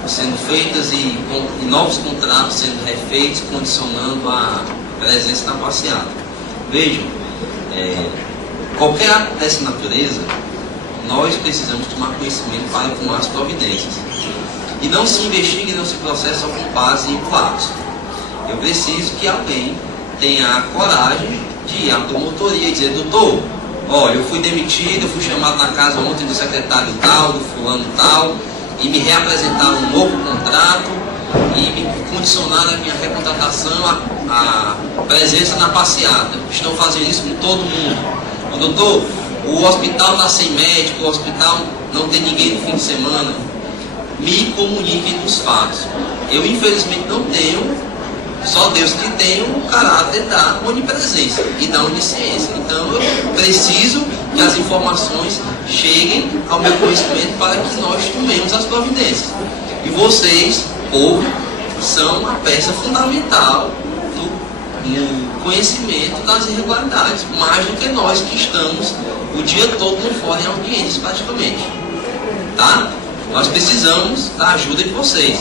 sendo feitas e novos contratos sendo refeitos, condicionando a presença na passeata. Vejam, qualquer ato dessa natureza, nós precisamos tomar conhecimento para tomar as providências. E não se investiga e não se processa com base em boatos. Eu preciso que alguém tenha a coragem de ir à promotoria e dizer: doutor, olha, eu fui demitido, eu fui chamado na casa ontem do secretário tal, do fulano tal, e me reapresentaram um novo contrato e me condicionaram a minha recontratação à presença na passeata. Estão fazendo isso com todo mundo. Doutor, o hospital está sem médico, o hospital não tem ninguém no fim de semana. Me comuniquem dos fatos. Eu infelizmente não tenho, só Deus que tem o caráter da onipresença e da onisciência. Então eu preciso que as informações cheguem ao meu conhecimento para que nós tomemos as providências. E vocês, povo, são a peça fundamental no conhecimento das irregularidades, mais do que nós que estamos o dia todo no fórum em audiências praticamente. Tá? Nós precisamos da ajuda de vocês.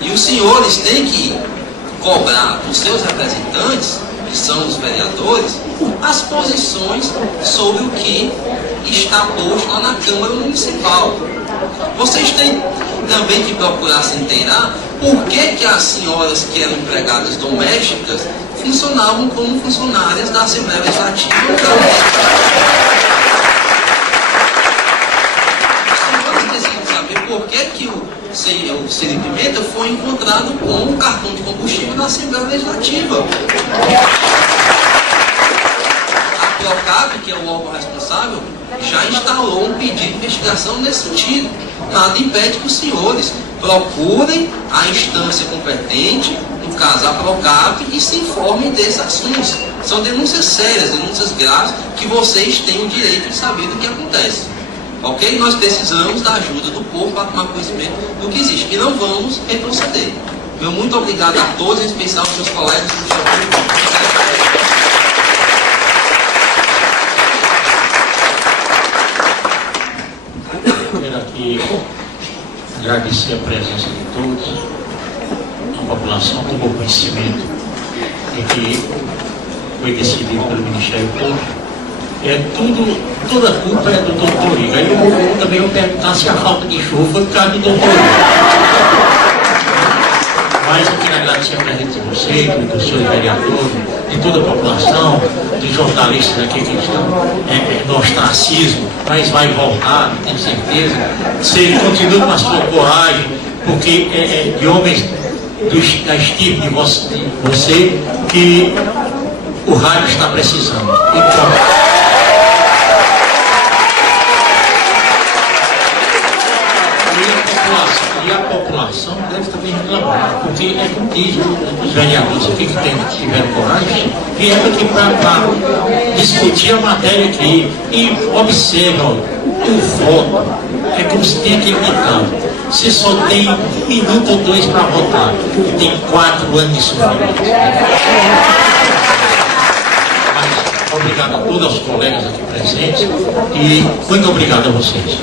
E os senhores têm que cobrar dos seus representantes, que são os vereadores, as posições sobre o que está posto lá na Câmara Municipal. Vocês têm também que procurar se inteirar por que as senhoras que eram empregadas domésticas funcionavam como funcionárias da Assembleia Legislativa. Vocês precisam saber por que o Ciro Pimenta foi encontrado com o cartão de combustível da Assembleia Legislativa. A Procap, que é o órgão responsável, já instalou um pedido de investigação nesse sentido. Nada impede que os senhores procurem a instância competente, no caso a Procap, e se informem desses assuntos. São denúncias sérias, denúncias graves, que vocês têm o direito de saber do que acontece. Ok? Nós precisamos da ajuda do povo para tomar conhecimento do que existe. E não vamos retroceder. Meu muito obrigado a todos, em especial aos meus colegas do Quero aqui agradecer a presença de todos. A população tomou conhecimento de que foi decidido pelo Ministério Público. Toda a culpa é do doutor Igor. Aí eu também vou perguntar se a falta de chuva foi por causa do doutor Igor. Mas eu quero agradecer a presença de vocês, dos seus vereadores, de toda a população, dos jornalistas aqui que estão no ostracismo, mas vai voltar, tenho certeza. Você continua com a sua coragem, porque é de homens da estirpe de você que o rádio está precisando. E a população deve também reclamar, porque é como diz os vereadores aqui que tiveram coragem, vieram aqui para discutir a matéria aqui e observam o voto é como se tem aquele ditado: você só tem 1 minuto ou 2 para votar, e tem 4 anos de sofrimento. Mas, obrigado a todos os colegas aqui presentes e muito obrigado a vocês.